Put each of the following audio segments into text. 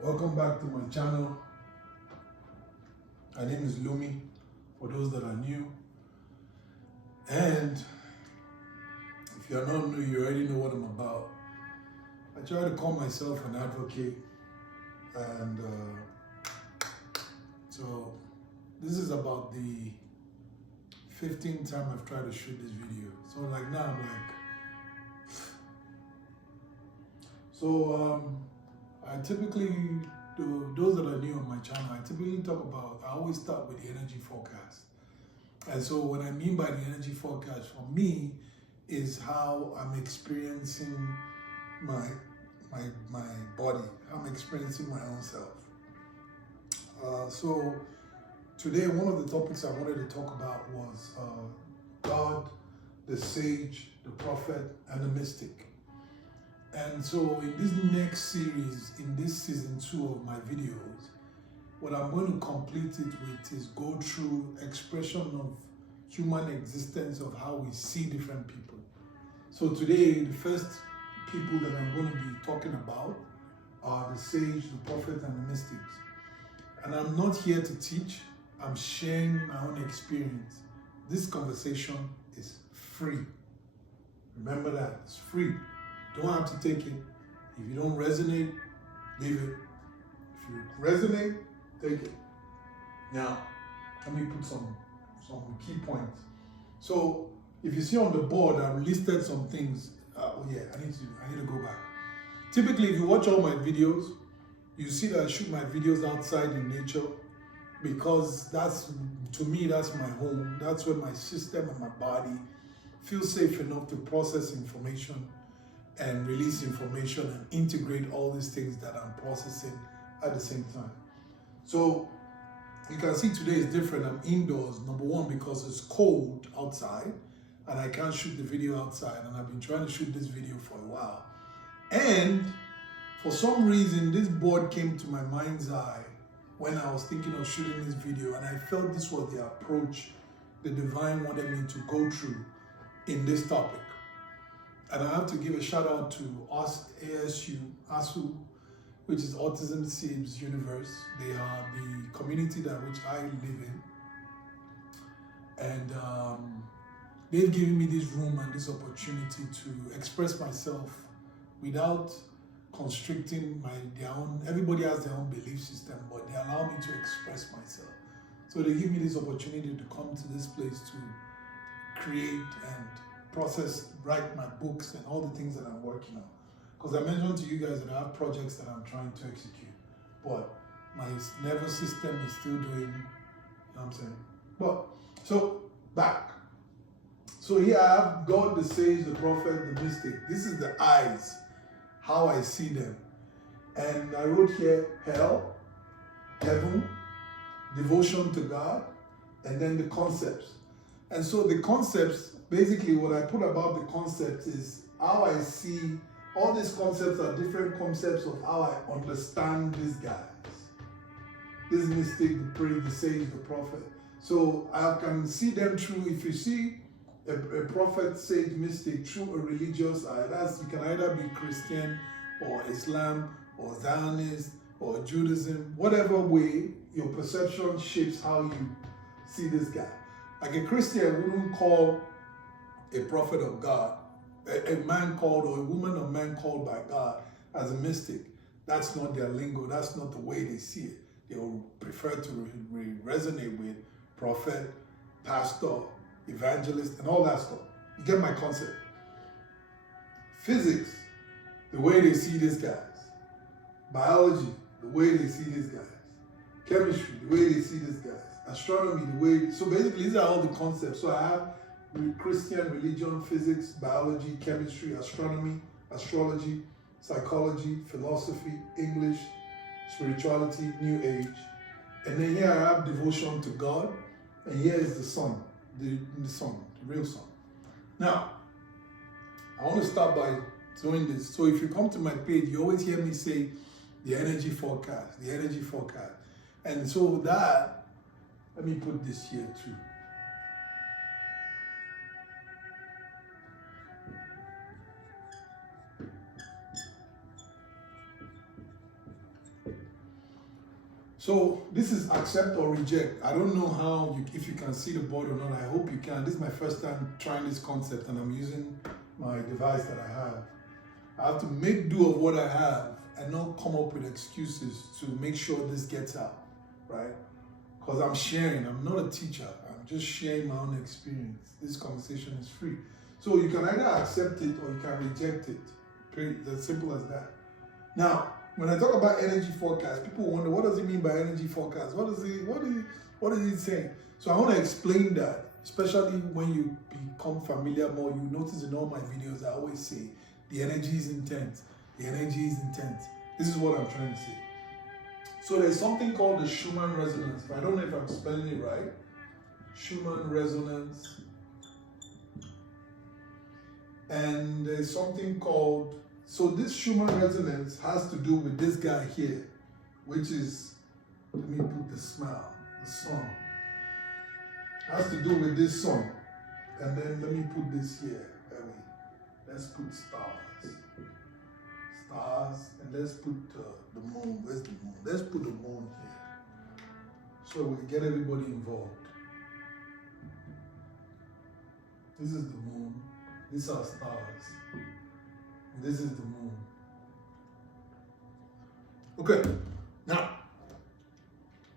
Welcome back to my channel. My name is Lumi, for those that are new. And if you're not new, you already know what I'm about. I try to call myself an advocate. And so this is about the 15th time I've tried to shoot this video. So like now I'm like, I typically do, those that are new on my channel, I typically talk about, I always start with the energy forecast. And so what I mean by the energy forecast for me is how I'm experiencing my body, I'm experiencing my own self. So today one of the topics I wanted to talk about was God, the sage, the prophet, and the mystic. And so in this next series, in this season 2 of my videos, what I'm going to complete it with is go through expression of human existence, of how we see different people. So today, the first people that I'm going to be talking about are the sage, the prophet, and the mystics. And I'm not here to teach, I'm sharing my own experience. This conversation is free. Remember that, it's free. Don't have to take it. If you don't resonate, leave it. If you resonate, take it. Now, let me put some key points. So, if you see on the board, I've listed some things. I need to go back. Typically, if you watch all my videos, you see that I shoot my videos outside in nature because to me, that's my home. That's where my system and my body feel safe enough to process information and release information and integrate all these things that I'm processing at the same time. So you can see today is different. I'm indoors, number one, because it's cold outside and I can't shoot the video outside, and I've been trying to shoot this video for a while. And for some reason, this board came to my mind's eye when I was thinking of shooting this video, and I felt this was the approach the divine wanted me to go through in this topic. And I have to give a shout out to ASU, which is Autism Saves Universe. They are the community that which I live in. And they've given me this room and this opportunity to express myself without constricting their own. Everybody has their own belief system, but they allow me to express myself. So they give me this opportunity to come to this place to create and process, write my books and all the things that I'm working on. Because I mentioned to you guys that I have projects that I'm trying to execute, but my nervous system is still doing, you know what I'm saying? But, so, back. So here I have God, the sage, the prophet, the mystic. This is the eyes, how I see them. And I wrote here, hell, heaven, devotion to God, and then the concepts. And so the concepts, basically what I put about the concepts is how I see, all these concepts are different concepts of how I understand these guys. This mystic, the priest, the sage, the prophet. So I can see them through, if you see a prophet, sage, mystic through a religious eye, you can either be Christian or Islam or Zionist or Judaism, whatever way your perception shapes how you see this guy. Like a Christian wouldn't call a prophet of God, a man called or a woman or man called by God as a mystic. That's not their lingo. That's not the way they see it. They will prefer to resonate with prophet, pastor, evangelist, and all that stuff. You get my concept. Physics, the way they see these guys. Biology, the way they see these guys. Chemistry, the way they see these guys. Astronomy, the way, so basically these are all the concepts. So I have Christian, religion, physics, biology, chemistry, astronomy, astrology, psychology, philosophy, English, spirituality, New Age. And then here I have devotion to God, and here is the sun, the real sun. Now, I want to start by doing this. So if you come to my page, you always hear me say the energy forecast, the energy forecast. And so that, let me put this here too. So this is accept or reject. I don't know if you can see the board or not. I hope you can. This is my first time trying this concept, and I'm using my device that I have. I have to make do of what I have and not come up with excuses to make sure this gets out, right? Because I'm sharing. I'm not a teacher. I'm just sharing my own experience. This conversation is free. So you can either accept it or you can reject it. It's as simple as that. Now, when I talk about energy forecast, people wonder, what does it mean by energy forecast? What is it saying? So I want to explain that, especially when you become familiar more. You notice in all my videos, I always say, the energy is intense. The energy is intense. This is what I'm trying to say. So there's something called the Schumann resonance. I don't know if I'm spelling it right. Schumann resonance. And there's something called, so this Schumann resonance has to do with this guy here, which is, let me put the smile, the sun. Has to do with this sun. And then let me put this here. Let's put stars. Stars, and let's put the moon. Where's the moon? Let's put the moon here. So we get everybody involved. This is the moon. These are stars. And this is the moon. Okay, now,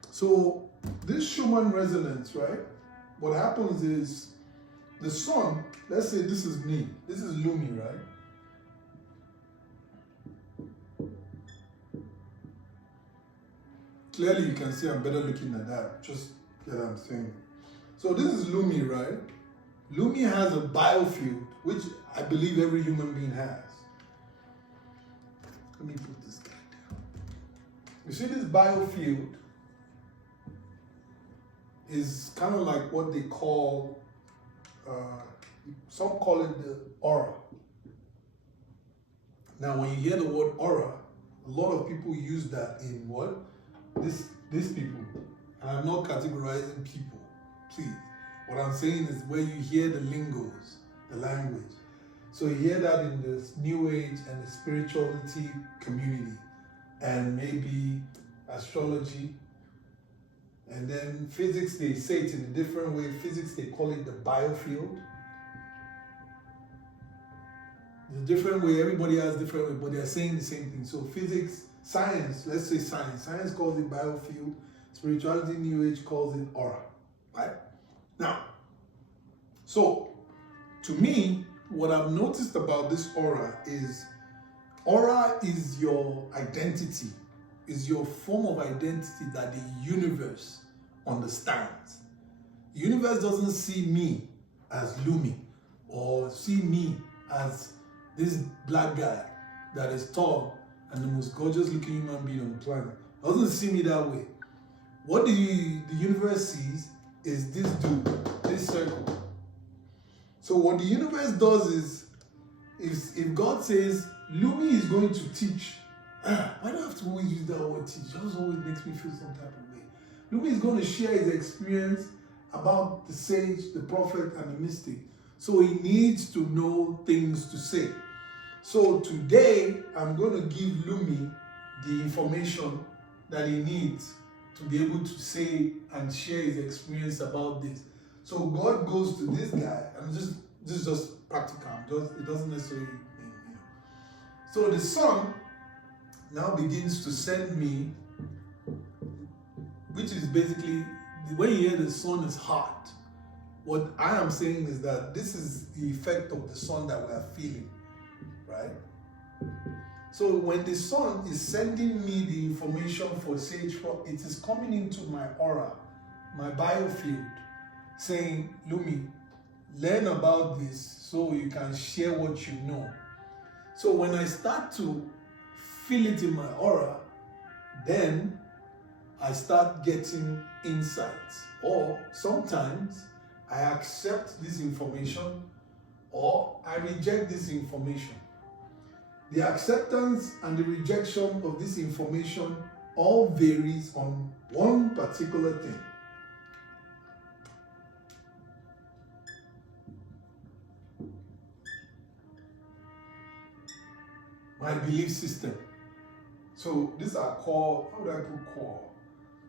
so this Schumann resonance, right? What happens is the sun, let's say this is me, this is Lumi, right? Clearly you can see I'm better looking at that, just get what I'm saying. So this is Lumi, right? Lumi has a biofield, which I believe every human being has. Let me put this guy down. You see this biofield is kind of like what they call, some call it the aura. Now when you hear the word aura, a lot of people use that in what? These people. And I'm not categorizing people, please. What I'm saying is where you hear the lingos, the language. So you hear that in the New Age and the spirituality community, and maybe astrology. And then physics, they say it in a different way. Physics, they call it the biofield. It's a different way, everybody has different way, but they're saying the same thing. So physics, science, let's say science. Science calls it biofield. Spirituality, New Age calls it aura, right? Now, so to me, what I've noticed about this aura is your identity, is your form of identity that the universe understands. The universe doesn't see me as Lumi or see me as this black guy that is tall and the most gorgeous looking human being on the planet. It doesn't see me that way. What the universe sees is this dude, this circle. So what the universe does is, if God says, Lumi is going to teach, why do I have to always use that word teach? It just always makes me feel some type of way. Lumi is going to share his experience about the sage, the prophet, and the mystic. So he needs to know things to say. So today, I'm going to give Lumi the information that he needs to be able to say and share his experience about this. So God goes to this guy, and this is just practical. It doesn't necessarily mean, So the sun now begins to send me, which is basically, when you hear the sun is hot, what I am saying is that this is the effect of the sun that we are feeling, right? So when the sun is sending me the information for Sage 4, it is coming into my aura, my biofield, saying, Lumi, learn about this so you can share what you know. So when I start to feel it in my aura, then I start getting insights. Or sometimes I accept this information or I reject this information. The acceptance and the rejection of this information all varies on one particular thing. My belief system. So these are core, how do I put core?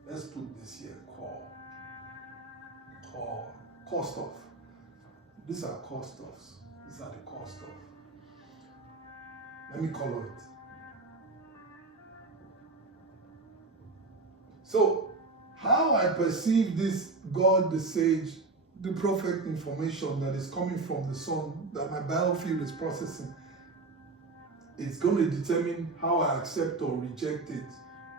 Let's put this here, core stuff. These are core stuffs. These are the core stuff. Let me color it. So, how I perceive this God, the sage, the prophet information that is coming from the sun, that my biofield is processing, it's going to determine how I accept or reject it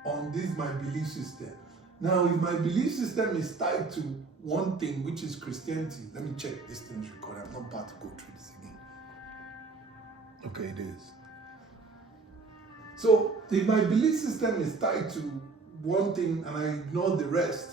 on this my belief system. Now, if my belief system is tied to one thing, which is Christianity, let me check this thing's record. I'm not about to go through this again. Okay, it is. So, if my belief system is tied to one thing and I ignore the rest,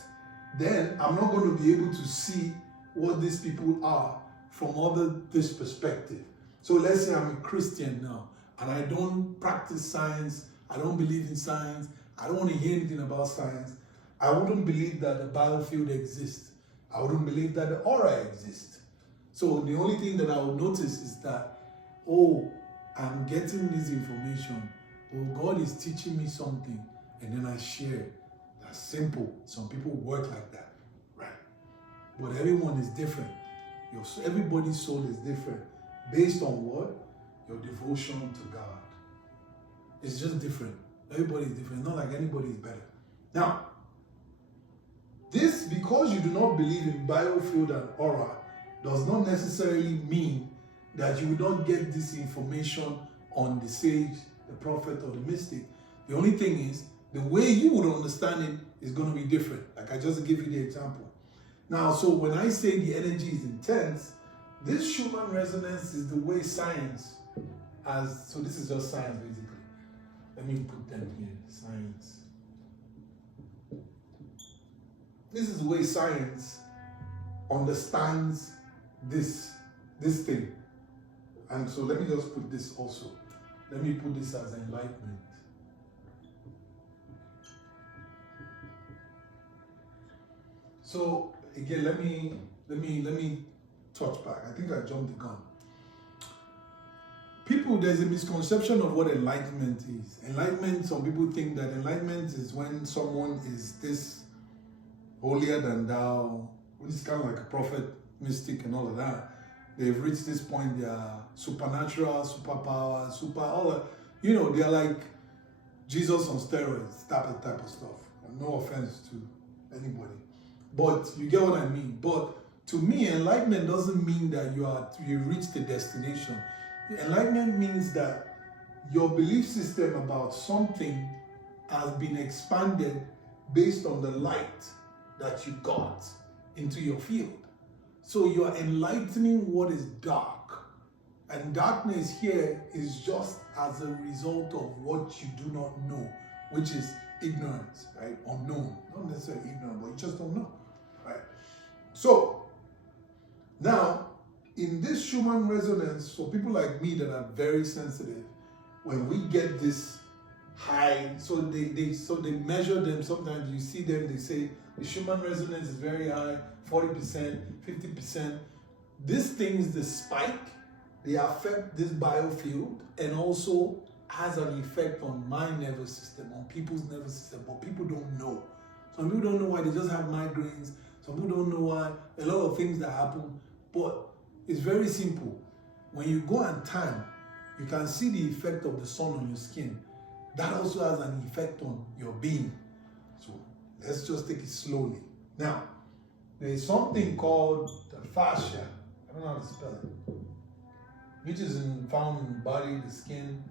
then I'm not going to be able to see what these people are from this perspective. So let's say I'm a Christian now and I don't practice science, I don't believe in science, I don't want to hear anything about science. I wouldn't believe that the biofield exists. I wouldn't believe that the aura exists. So the only thing that I would notice is that, oh, I'm getting this information. Oh, God is teaching me something, and then I share. That's simple. Some people work like that, right? But everyone is different. Everybody's soul is different. Based on what? Your devotion to God. It's just different. Everybody is different. Not like anybody is better. Now, this, because you do not believe in biofield and aura, does not necessarily mean that you will not get this information on the sage, the prophet, or the mystic. The only thing is, the way you would understand it is going to be different. Like I just gave you the example. Now, so when I say the energy is intense, this Schumann resonance is the way science has, so this is just science basically. Let me put them here, science. This is the way science understands this thing. And so let me just put this also. Let me put this as enlightenment. So again, let me touch back. I think I jumped the gun. People, there's a misconception of what enlightenment is. Enlightenment, some people think that enlightenment is when someone is this holier than thou, which is kind of like a prophet, mystic, and all of that. They've reached this point, they are supernatural, superpower, all that. You know, they're like Jesus on steroids, type of stuff. No offense to anybody. But you get what I mean. But to me, enlightenment doesn't mean that you reach the destination. Enlightenment means that your belief system about something has been expanded based on the light that you got into your field. So you are enlightening what is dark. And darkness here is just as a result of what you do not know, which is ignorance, right? Unknown. Not necessarily ignorant, but you just don't know, right? So, now, in this Schumann resonance, for people like me that are very sensitive, when we get this high, so they measure them, sometimes you see them, they say the Schumann resonance is very high, 40%, 50%. These things, the spike, they affect this biofield and also has an effect on my nervous system, on people's nervous system, but people don't know. Some people don't know why they just have migraines. Some people don't know why, a lot of things that happen, but it's very simple. When you go and tan, you can see the effect of the sun on your skin. That also has an effect on your being. So let's just take it slowly. Now, there is something called the fascia. I don't know how to spell it. Which is found in the body, the skin.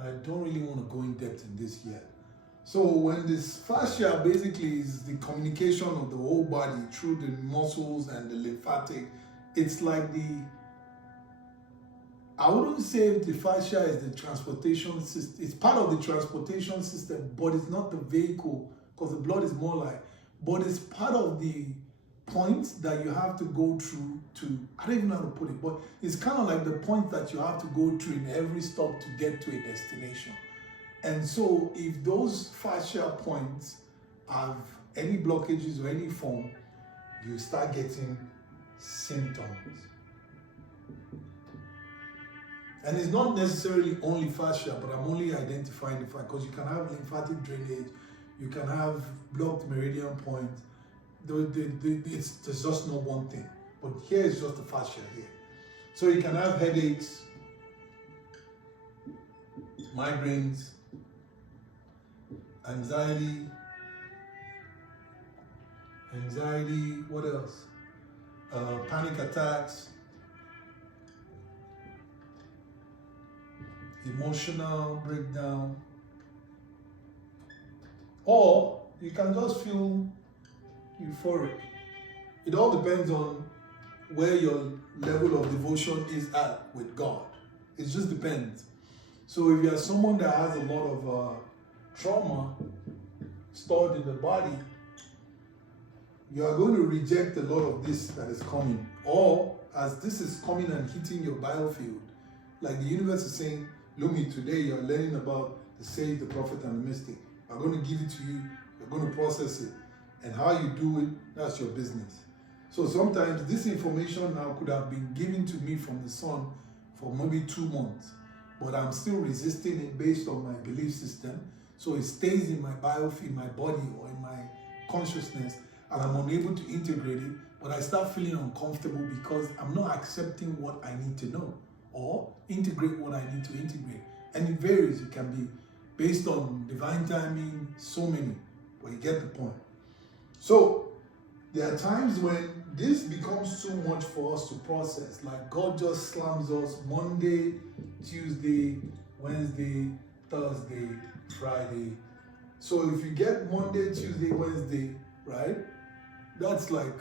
I don't really want to go in depth in this yet. So when this fascia basically is the communication of the whole body through the muscles and the lymphatic, it's like I wouldn't say the fascia is the transportation system. It's part of the transportation system, but it's not the vehicle, because the blood is more like, but it's part of the points that you have to go through to, I don't even know how to put it, but it's kind of like the point that you have to go through in every stop to get to a destination. And so if those fascia points have any blockages or any form, you start getting symptoms. And it's not necessarily only fascia, but I'm only identifying the fact, because you can have lymphatic drainage, You can have blocked meridian points. There's just not one thing. But here is just the fascia here. So you can have headaches, migraines, anxiety, what else? Panic attacks, emotional breakdown, or you can just feel euphoric. It all depends on where your level of devotion is at with God. It just depends. So if you're someone that has a lot of trauma stored in the body, you are going to reject a lot of this that is coming. Or as this is coming and hitting your biofield, like the universe is saying, Lumi, today you're learning about the sage, the prophet, and the mystic. I'm going to give it to you. You're going to process it. And how you do it, that's your business. So sometimes this information now could have been given to me from the sun for maybe 2 months, but I'm still resisting it based on my belief system. So it stays in my biofield, my body, or in my consciousness, and I'm unable to integrate it, but I start feeling uncomfortable because I'm not accepting what I need to know or integrate what I need to integrate. And it varies. It can be based on divine timing, so many, but you get the point. So there are times when this becomes too much for us to process. Like God just slams us Monday, Tuesday, Wednesday, Thursday, Friday. So if you get Monday, Tuesday, Wednesday, right? That's like,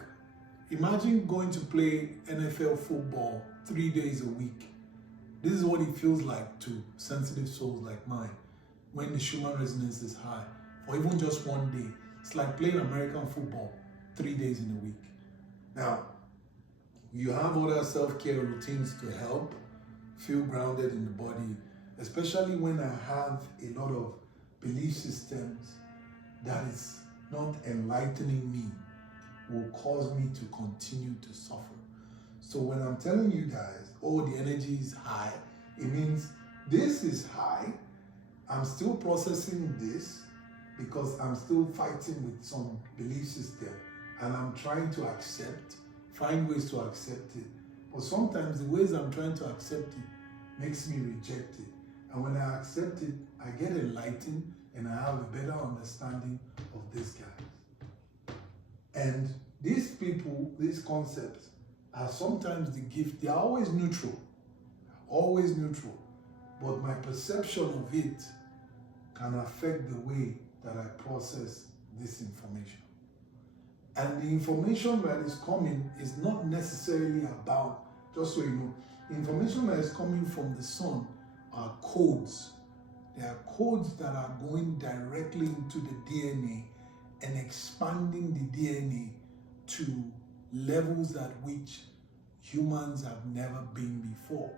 imagine going to play NFL football 3 days a week. This is what it feels like to sensitive souls like mine when the Schumann resonance is high, or even just 1 day. It's like playing American football 3 days in a week. Now, you have other self-care routines to help feel grounded in the body, especially when I have a lot of belief systems that is not enlightening me, will cause me to continue to suffer. So when I'm telling you guys, oh, the energy is high, it means this is high. I'm still processing this because I'm still fighting with some belief system, and I'm trying to find ways to accept it. But sometimes the ways I'm trying to accept it makes me reject it. And when I accept it, I get enlightened and I have a better understanding of this guy. And these people, these concepts, are sometimes the gift. They are always neutral. But my perception of it can affect the way that I process this information. And the information that is coming is not necessarily about, just so you know, the information that is coming from the sun are codes. They are codes that are going directly into the DNA and expanding the DNA to levels at which humans have never been before.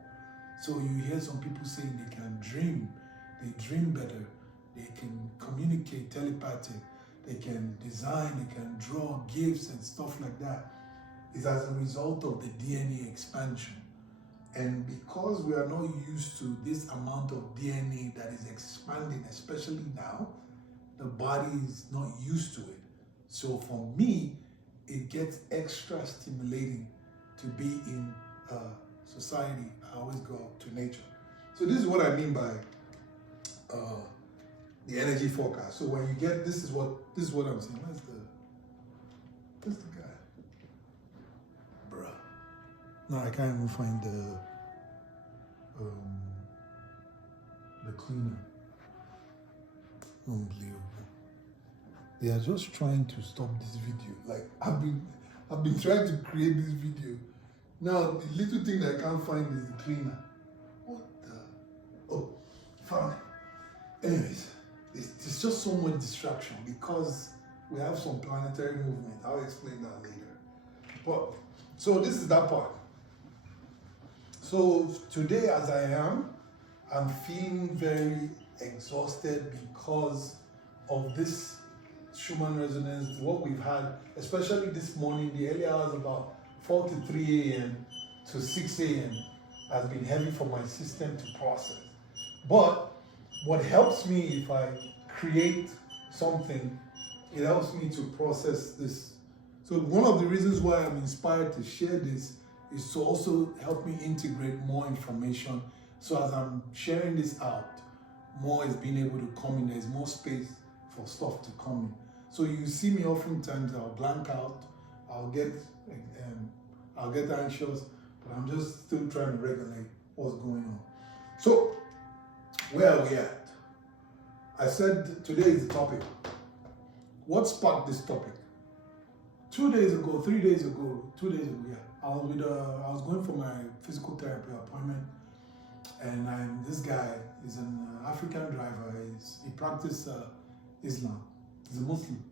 So you hear some people saying they can dream, they dream better, they can communicate telepathic, they can design, they can draw gifts and stuff like that. It's as a result of the DNA expansion. And because we are not used to this amount of DNA that is expanding, especially now, the body is not used to it. So for me, it gets extra stimulating to be in society. I always go to nature. So this is what I mean by the energy forecast. So when you get, this is what I'm saying. Where's the guy? Bruh. No, I can't even find the cleaner. Unbelievable. They are just trying to stop this video. Like I've been trying to create this video. Now the little thing that I can't find is the cleaner. What the? Oh, found it. Anyways, it's just so much distraction because we have some planetary movement. I'll explain that later. But so this is that part. So today, as I am, I'm feeling very exhausted because of this Schumann resonance, what we've had, especially this morning, the early hours about 4 to 3 a.m. to 6 a.m. has been heavy for my system to process. But what helps me if I create something, it helps me to process this. So one of the reasons why I'm inspired to share this is to also help me integrate more information. So as I'm sharing this out, more is being able to come in. There's more space for stuff to come in. So you see me oftentimes, I'll blank out, I'll get anxious, but I'm just still trying to regulate what's going on. So where are we at? I said today is the topic. What sparked this topic? 2 days ago, 2 days ago, yeah, I was going for my physical therapy appointment, and this guy is an African driver. He practices Islam. He's a Muslim,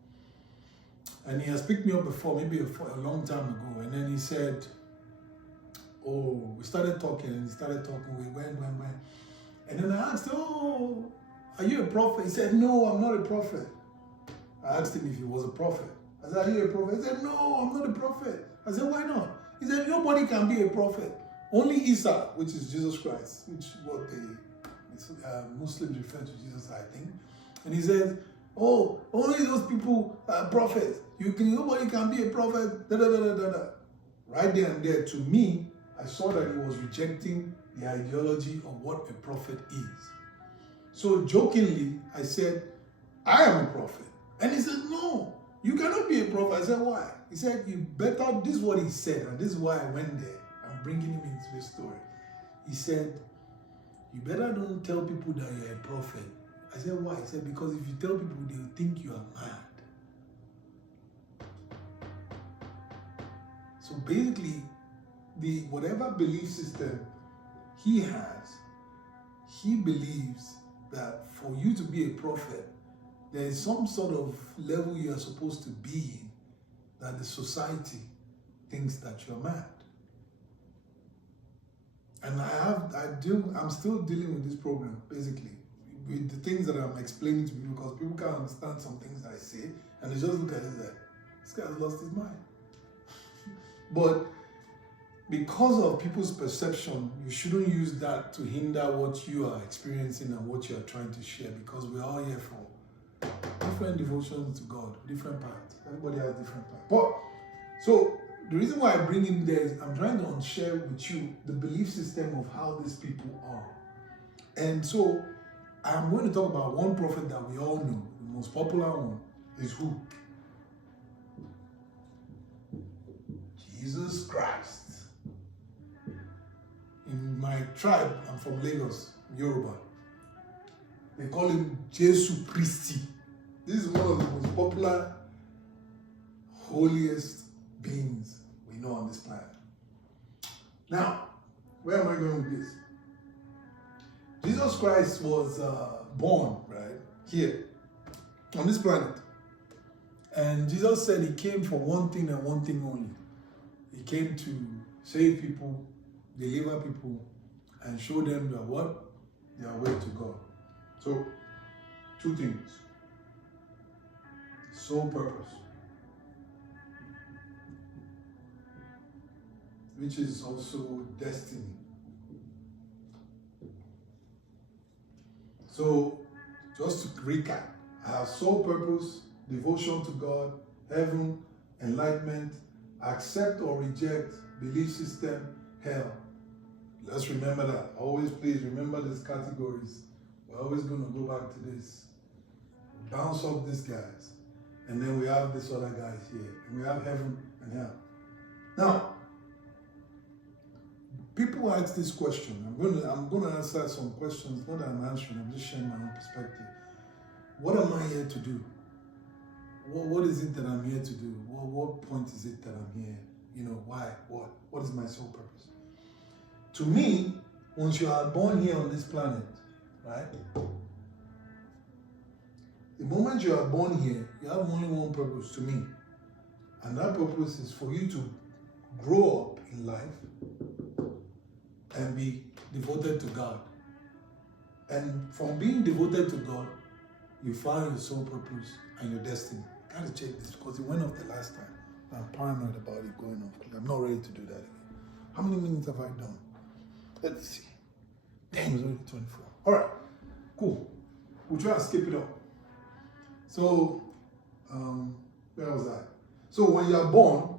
and he has picked me up before, maybe a long time ago. And then he said, "Oh, we started talking, and he started talking. We went, and then I asked, "Oh, are you a prophet?" He said, "No, I'm not a prophet." I asked him if he was a prophet. I said, "Are you a prophet?" He said, "No, I'm not a prophet." I said, "Why not?" He said, "Nobody can be a prophet. Only Isa, which is Jesus Christ," which is what the Muslims refer to Jesus, I think. And he said, "Oh, only those people are prophets. Nobody can be a prophet." Da, da, da, da, da, da. Right there and there, to me, I saw that he was rejecting the ideology of what a prophet is. So jokingly, I said, "I am a prophet." And he said, "No, you cannot be a prophet." I said, "Why?" He said, "You better," this is what he said, and this is why I went there. I'm bringing him into this story. He said, "You better don't tell people that you're a prophet." I said, "Why?" He said, "Because if you tell people, they'll think you are mad." So basically, whatever belief system he has, he believes that for you to be a prophet, there is some sort of level you are supposed to be in that the society thinks that you're mad. And I'm still dealing with this program, basically, with the things that I'm explaining to people, because people can't understand some things that I say, and they just look at it like, this guy's lost his mind. But because of people's perception, you shouldn't use that to hinder what you are experiencing and what you are trying to share, because we're all here for different devotions to God, different paths. Everybody has different paths. But so the reason why I bring him there is I'm trying to share with you the belief system of how these people are. And so I'm going to talk about one prophet that we all know. The most popular one is who? Jesus Christ. In my tribe, I'm from Lagos, Yoruba. They call him Jesu Christi. This is one of the most popular, holiest beings we know on this planet. Now, where am I going with this? Jesus Christ was born, right, here, on this planet. And Jesus said he came for one thing and one thing only. He came to save people, deliver people, and show them that what? Their way to God. So, two things. Sole purpose, which is also destiny. So, just to recap, I have sole purpose, devotion to God, heaven, enlightenment, accept or reject, belief system, hell. Let's remember that. Always please remember these categories. We're always going to go back to this. Bounce off these guys. And then we have these other guys here. And we have heaven and hell. Now, people ask this question. I'm going to answer some questions. Not that I'm answering, I'm just sharing my own perspective. What am I here to do? What is it that I'm here to do? What point is it that I'm here? You know, why? What is my sole purpose? To me, once you are born here on this planet, right? The moment you are born here, you have only one purpose to me. And that purpose is for you to grow up in life and be devoted to God. And from being devoted to God, you find your sole purpose and your destiny. I gotta check this because it went off the last time. I'm paranoid about it going off. I'm not ready to do that again. How many minutes have I done? Let's see. Damn, it's already 24. All right, cool. We'll try to skip it up. So, where was I? So when you are born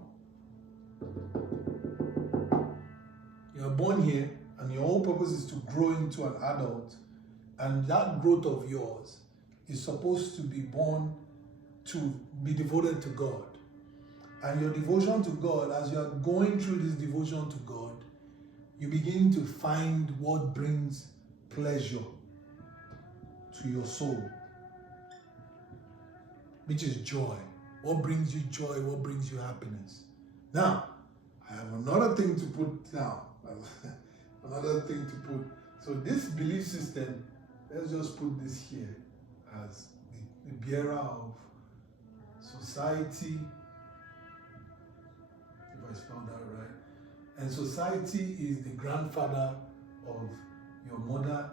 here, and your whole purpose is to grow into an adult, and that growth of yours is supposed to be born to be devoted to God. And your devotion to God, as you are going through this devotion to God, you begin to find what brings pleasure to your soul, which is joy. What brings you joy? What brings you happiness? Now, I have another thing to put down. Another thing to put. So this belief system, let's just put this here as the bearer of society, if I spelled that right. And society is the grandfather of your mother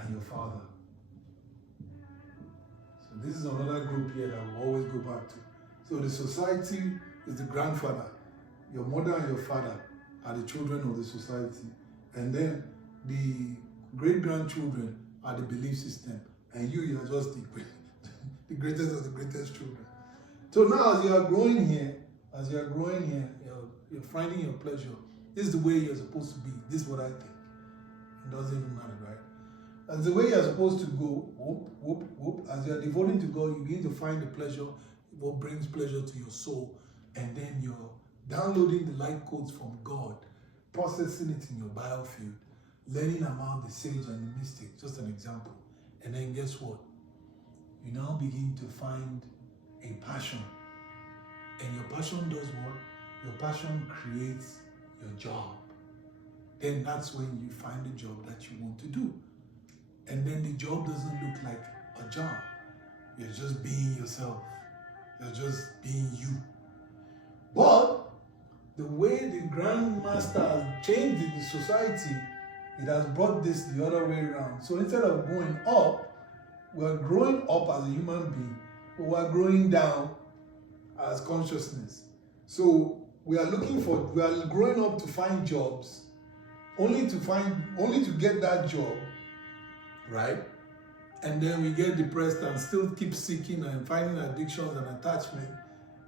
and your father. So this is another group here that we'll always go back to. So the society is the grandfather. Your mother and your father are the children of the society. And then the great-grandchildren are the belief system. And you are just the greatest of the greatest children. So now as you are growing here, you're finding your pleasure. This is the way you're supposed to be. This is what I think. It doesn't even matter, right? That's the way you're supposed to go, whoop, whoop, whoop. As you're devoting to God, you begin to find the pleasure, what brings pleasure to your soul. And then you're downloading the light codes from God, processing it in your biofield, learning about the sage and the mystic, just an example. And then guess what? You now begin to find a passion. And your passion does what? Your passion creates your job. Then that's when you find the job that you want to do. And then the job doesn't look like a job. You're just being yourself. You're just being you. But the way the Grandmaster has changed the society, it has brought this the other way around. So instead of going up, we're growing up as a human being, but we're growing down as consciousness. So we are growing up to find jobs, only to get that job, right? And then we get depressed and still keep seeking and finding addictions and attachment.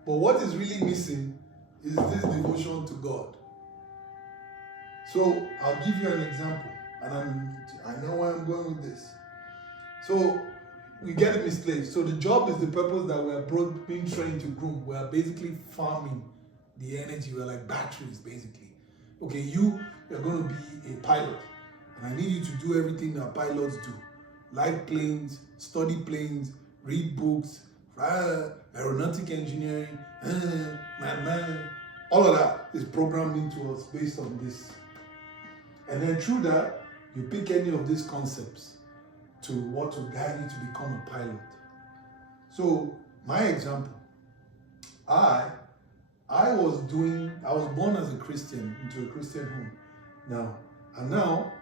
But what is really missing is this devotion to God. So I'll give you an example, and I know where I'm going with this. So we get it misplaced. So the job is the purpose that we are being trained to groom. We are basically farming the energy. We're like batteries, basically. Okay, you're going to be a pilot, and I need you to do everything that pilots do. Like planes, study planes, read books, aeronautic engineering, all of that is programmed into us based on this. And then through that, you pick any of these concepts to what will guide you to become a pilot. So my example, I was born as a Christian into a Christian home. Now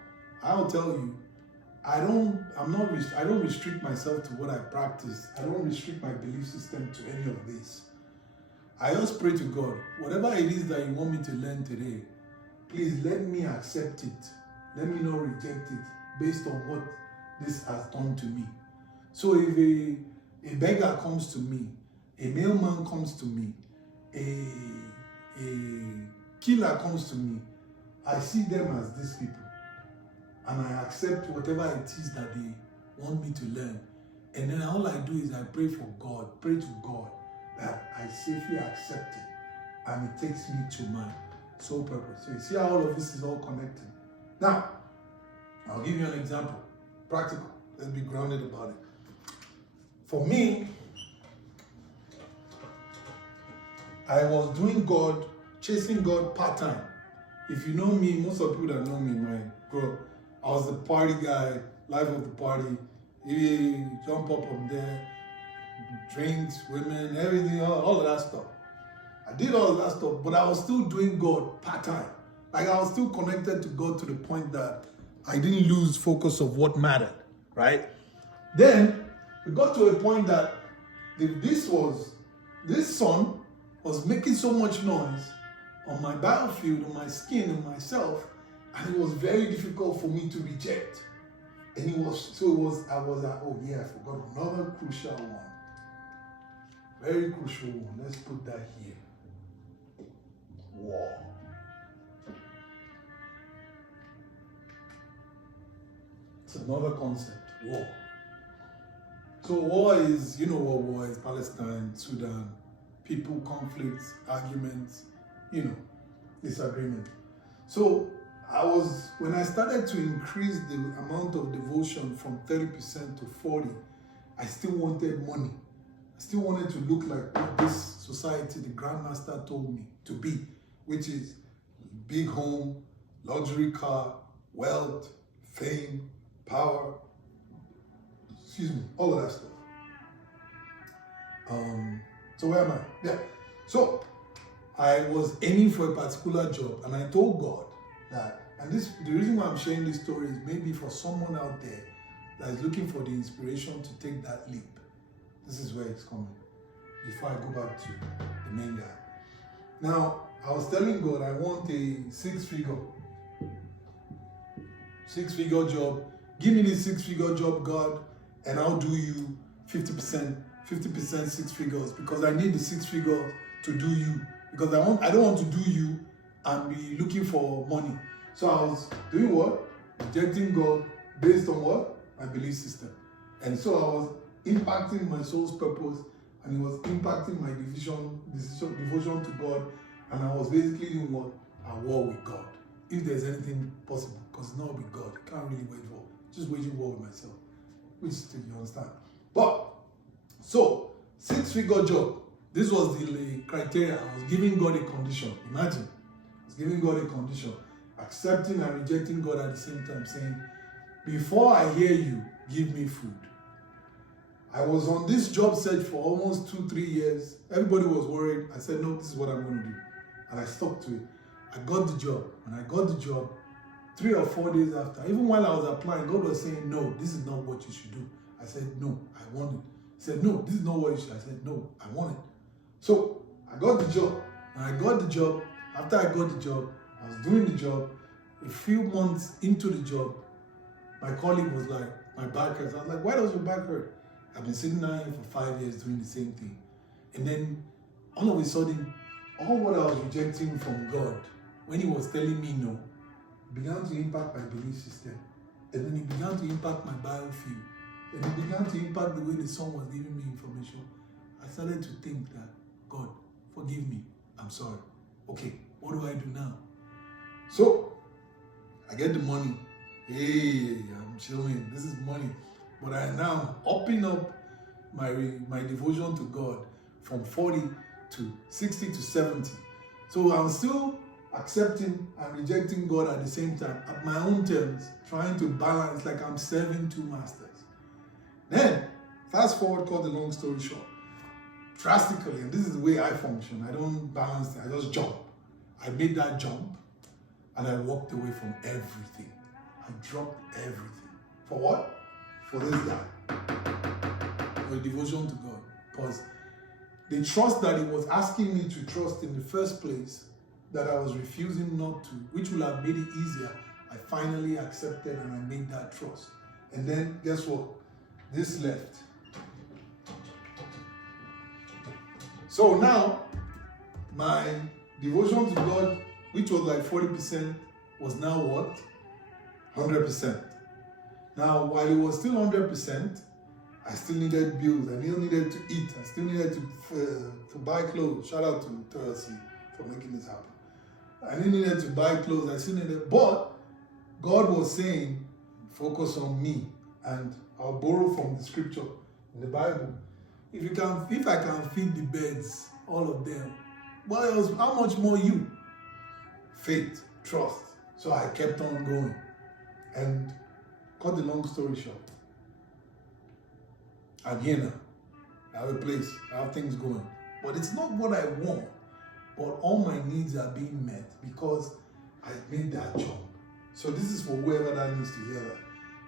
I'll tell you, I don't restrict myself to what I practice. I don't restrict my belief system to any of this. I just pray to God, whatever it is that you want me to learn today, please let me accept it. Let me not reject it based on what this has done to me. So if a beggar comes to me, a mailman comes to me, a killer comes to me, I see them as these people. And I accept whatever it is that they want me to learn. And then all I do is I pray to God that I safely accept it. And it takes me to my sole purpose. So you see how all of this is all connected. Now, I'll give you an example. Practical. Let's be grounded about it. For me, I was chasing God part-time. If you know me, most of the people that know me, I was the party guy, life of the party. You jump up from there, drinks, women, everything, all of that stuff. I did all of that stuff, but I was still doing God part-time. Like I was still connected to God to the point that I didn't lose focus of what mattered, right? Then we got to a point that this sun was making so much noise on my battlefield, on my skin, on myself, and it was very difficult for me to reject. And I was like, oh yeah, I forgot another crucial one. Very crucial one. Let's put that here. War. It's another concept, war. So war is, you know what war is, Palestine, Sudan, people, conflicts, arguments, disagreement. So when I started to increase the amount of devotion from 30% to 40, I still wanted money. I still wanted to look like what this society, the Grandmaster told me to be, which is big home, luxury car, wealth, fame, power, all of that stuff. So where am I? Yeah. So I was aiming for a particular job, and I told God that, and the reason why I'm sharing this story is maybe for someone out there that is looking for the inspiration to take that leap. This is where it's coming. Before I go back to the main guy. Now, I was telling God I want a six-figure job. Give me this six-figure job, God, and I'll do you 50% six figures, because I need the six figures to do you. Because I don't want to do you and be looking for money. So I was doing what? Rejecting God based on what? My belief system. And so I was impacting my soul's purpose, and it was impacting my devotion to God, and I was basically doing what? A war with God. If there's anything possible, because it's not with God, I can't really wage war. Just waging war with myself, which still you understand. But so 6-figure job. This was the criteria. I was giving God a condition. Imagine, I was giving God a condition, accepting and rejecting God at the same time, saying, before I hear you, give me food. I was on this job search for almost 2-3 years. Everybody was worried. I said, no, this is what I'm going to do. And I stuck to it. I got the job. When I got the job, 3 or 4 days after, even while I was applying, God was saying, no, this is not what you should do. I said, no, I want it. He said, no, this is not what you should. I said, no, I want it. So I got the job. And I got the job. After I got the job, I was doing the job. A few months into the job, my colleague was like, my back hurts. I was like, why does your back hurt? I've been sitting down here for 5 years doing the same thing. And then all of a sudden, all what I was rejecting from God, when he was telling me no, began to impact my belief system. And then it began to impact my biofield. And it began to impact the way the sun was giving me information. I started to think that, God, forgive me. I'm sorry. Okay, what do I do now? So, I get the money. Hey, I'm chilling. This is money. But I am now upping up my devotion to God from 40 to 60 to 70. So I'm still accepting and rejecting God at the same time, at my own terms, trying to balance like I'm serving two masters. Then, fast forward, cut the long story short. Drastically, and this is the way I function, I don't balance it, I just jump. I made that jump, and I walked away from everything. I dropped everything. For what? For this guy. For a devotion to God. Because the trust that he was asking me to trust in the first place, that I was refusing not to, which would have made it easier, I finally accepted and I made that trust. And then, guess what? This left. So now, my devotion to God, which was like 40%, was now what? 100%. Now, while it was still 100%, I still needed bills. I still needed to eat. I still needed to buy clothes. Shout out to TLC for making this happen. I needed to buy clothes. I still needed, but God was saying, focus on me. And I'll borrow from the scripture in the Bible. If I can feed the birds, all of them, what else? How much more you? Faith, trust. So I kept on going. And cut the long story short, I'm here now. I have a place. I have things going. But it's not what I want. But all my needs are being met because I made that jump. So this is for whoever that needs to hear that.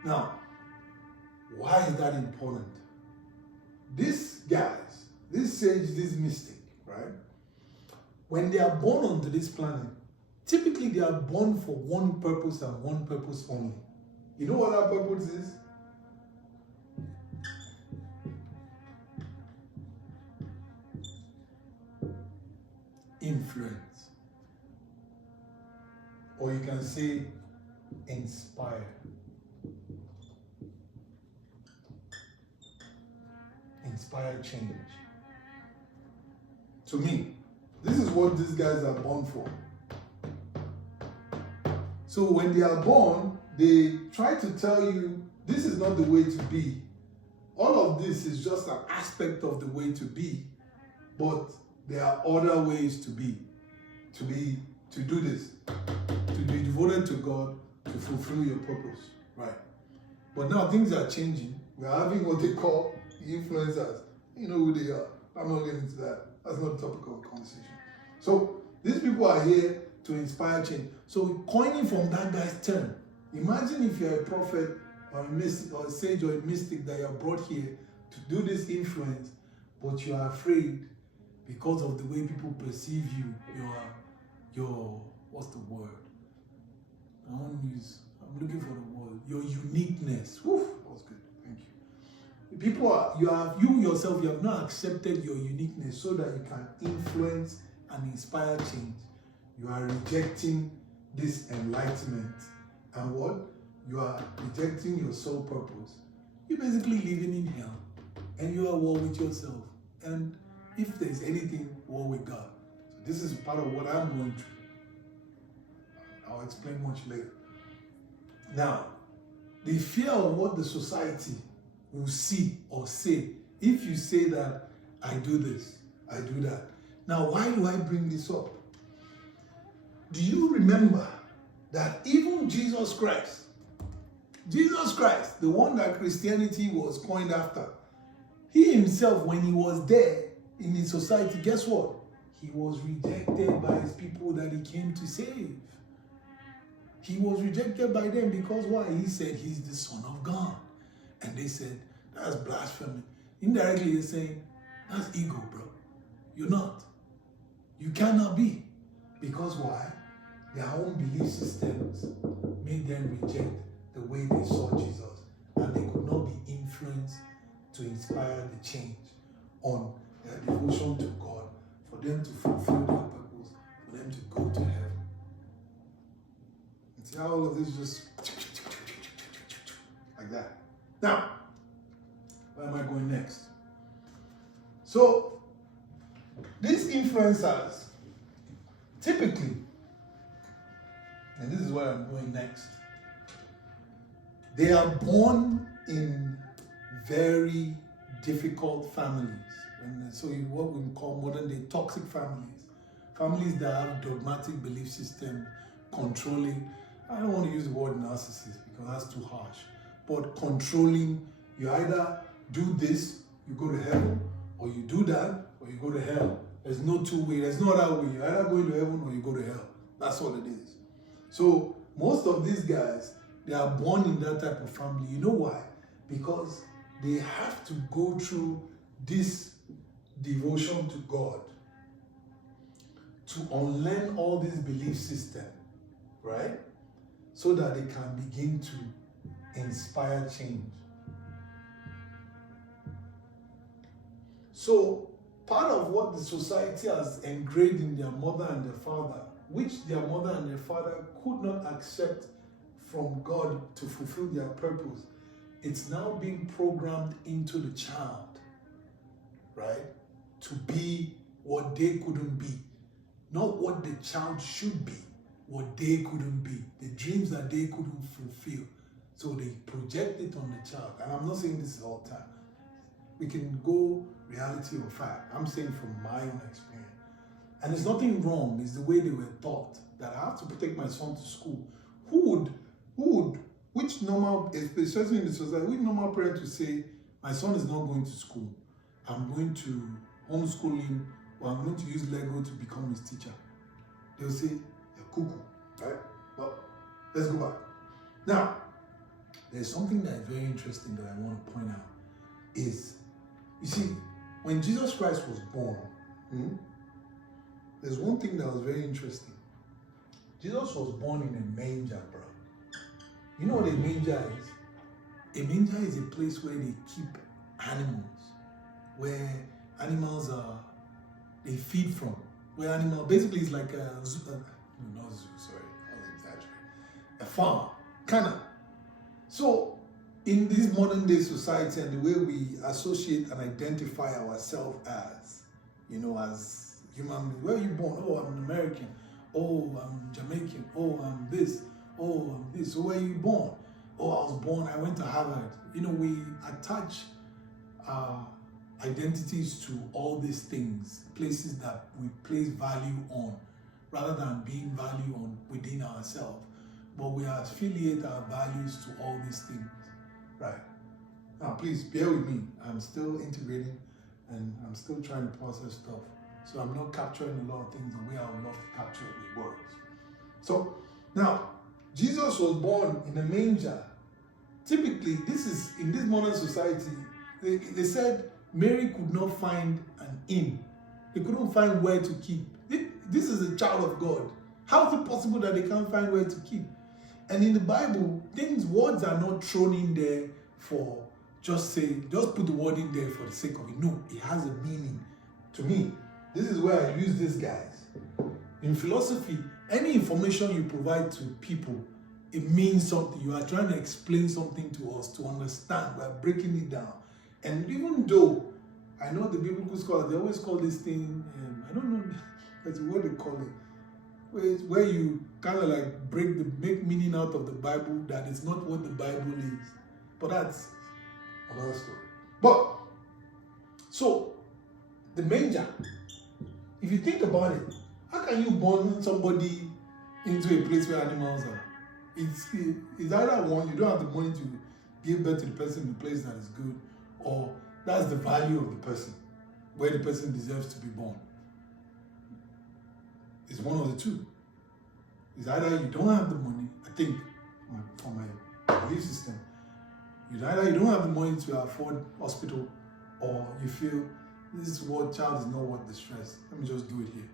Now, why is that important? These guys, this sage, this mystic, right? When they are born onto this planet, typically they are born for one purpose and one purpose only. You know what that purpose is? influence. Or you can say inspire. Inspire change. To me, this is what these guys are born for. So when they are born, they try to tell you this is not the way to be. All of this is just an aspect of the way to be, but there are other ways to do this, to be devoted to God, to fulfill your purpose, right? But now things are changing. We are having what they call influencers. You know who they are. I'm not getting into that. That's not the topic of the conversation. So these people are here to inspire change. So coining from that guy's term, imagine if you're a prophet or a mystic or a sage or a mystic that you're brought here to do this influence, but you are afraid because of the way people perceive you. Your what's the word? I'm looking for the word. Your uniqueness. Woof, that was good. Thank you. You yourself, you have not accepted your uniqueness so that you can influence and inspire change. You are rejecting this enlightenment. And what? You are rejecting your sole purpose. You're basically living in hell. And you are at war with yourself. And if there's anything, war with God. So this is part of what I'm going through. I'll explain much later. Now, the fear of what the society will see or say, if you say that I do this, I do that. Now, why do I bring this up? Do you remember that even Jesus Christ, the one that Christianity was coined after, he himself, when he was there in his society, guess what? He was rejected by his people that he came to save. He was rejected by them because why? He said he's the Son of God. And they said, that's blasphemy. Indirectly, they're saying, that's ego, bro. You're not. You cannot be. Because why? Their own belief systems made them reject the way they saw Jesus. And they could not be influenced to inspire the change on their devotion to God, for them to fulfill their purpose, for them to go to heaven. And see how all of this just like that. Now, where am I going next? So, these influencers, typically, and this is where I'm going next, they are born in very difficult families. And so what we call modern day toxic families. Families that have dogmatic belief system, controlling. I don't want to use the word narcissist because that's too harsh. But controlling, you either do this, you go to heaven, or you do that, or you go to hell. There's no two way, there's no other way. You're either going to heaven or you go to hell. That's all it is. So most of these guys, they are born in that type of family. You know why? Because they have to go through this devotion to God to unlearn all this belief system, right? So that they can begin to inspire change. So part of what the society has engraved in their mother and their father, which their mother and their father could not accept from God to fulfill their purpose, it's now being programmed into the child, right? To be what they couldn't be. Not what the child should be, what they couldn't be. The dreams that they couldn't fulfill. So they project it on the child. And I'm not saying this is all the time. We can go reality or fact. I'm saying from my own experience. And there's nothing wrong. It's the way they were taught that I have to take my son to school. Which normal, especially in the society, which normal parent to say, my son is not going to school. I'm going to homeschool him, or I'm going to use Lego to become his teacher. They'll say, you're cuckoo, right? Well, let's go back. Now, there's something that is very interesting that I want to point out is, you see, when Jesus Christ was born, there's one thing that was very interesting. Jesus was born in a manger, bro. You know what a manger is? A manger is a place where they keep animals, where animals they feed from. where animal basically it's like a zoo, no, not zoo, sorry, I was exaggerating. A farm, kind of. So, in this modern day society and the way we associate and identify ourselves as, as human beings, where are you born? Oh, I'm an American. Oh, I'm Jamaican. Oh, I'm this. Oh, I'm this. So, where are you born? Oh, I was born, I went to Harvard. We attach identities to all these things, places that we place value on, rather than being value on within ourselves. But we affiliate our values to all these things, right? Now, please bear with me. I'm still integrating and I'm still trying to process stuff. So I'm not capturing a lot of things the way I would love to capture it with words. So now, Jesus was born in a manger. Typically, this is in this modern society, they said Mary could not find an inn. They couldn't find where to keep. This is a child of God. How is it possible that they can't find where to keep? And in the Bible, words are not thrown in there for just put the word in there for the sake of it. No, it has a meaning. To me, this is where I use these guys. In philosophy, any information you provide to people, it means something. You are trying to explain something to us to understand. We are breaking it down. And even though I know the biblical scholars, they always call this thing, I don't know, that's what they call it, where you kind of like make meaning out of the Bible that is not what the Bible is. But that's another story. But, so, the manger, if you think about it, how can you born somebody into a place where animals are? It's either one, you don't have the money to give birth to the person in a place that is good, or that's the value of the person, where the person deserves to be born. It's one of the two. It's either you don't have the money, I think, for my belief system, either you don't have the money to afford hospital, or you feel this child is not worth the stress. Let me just do it here.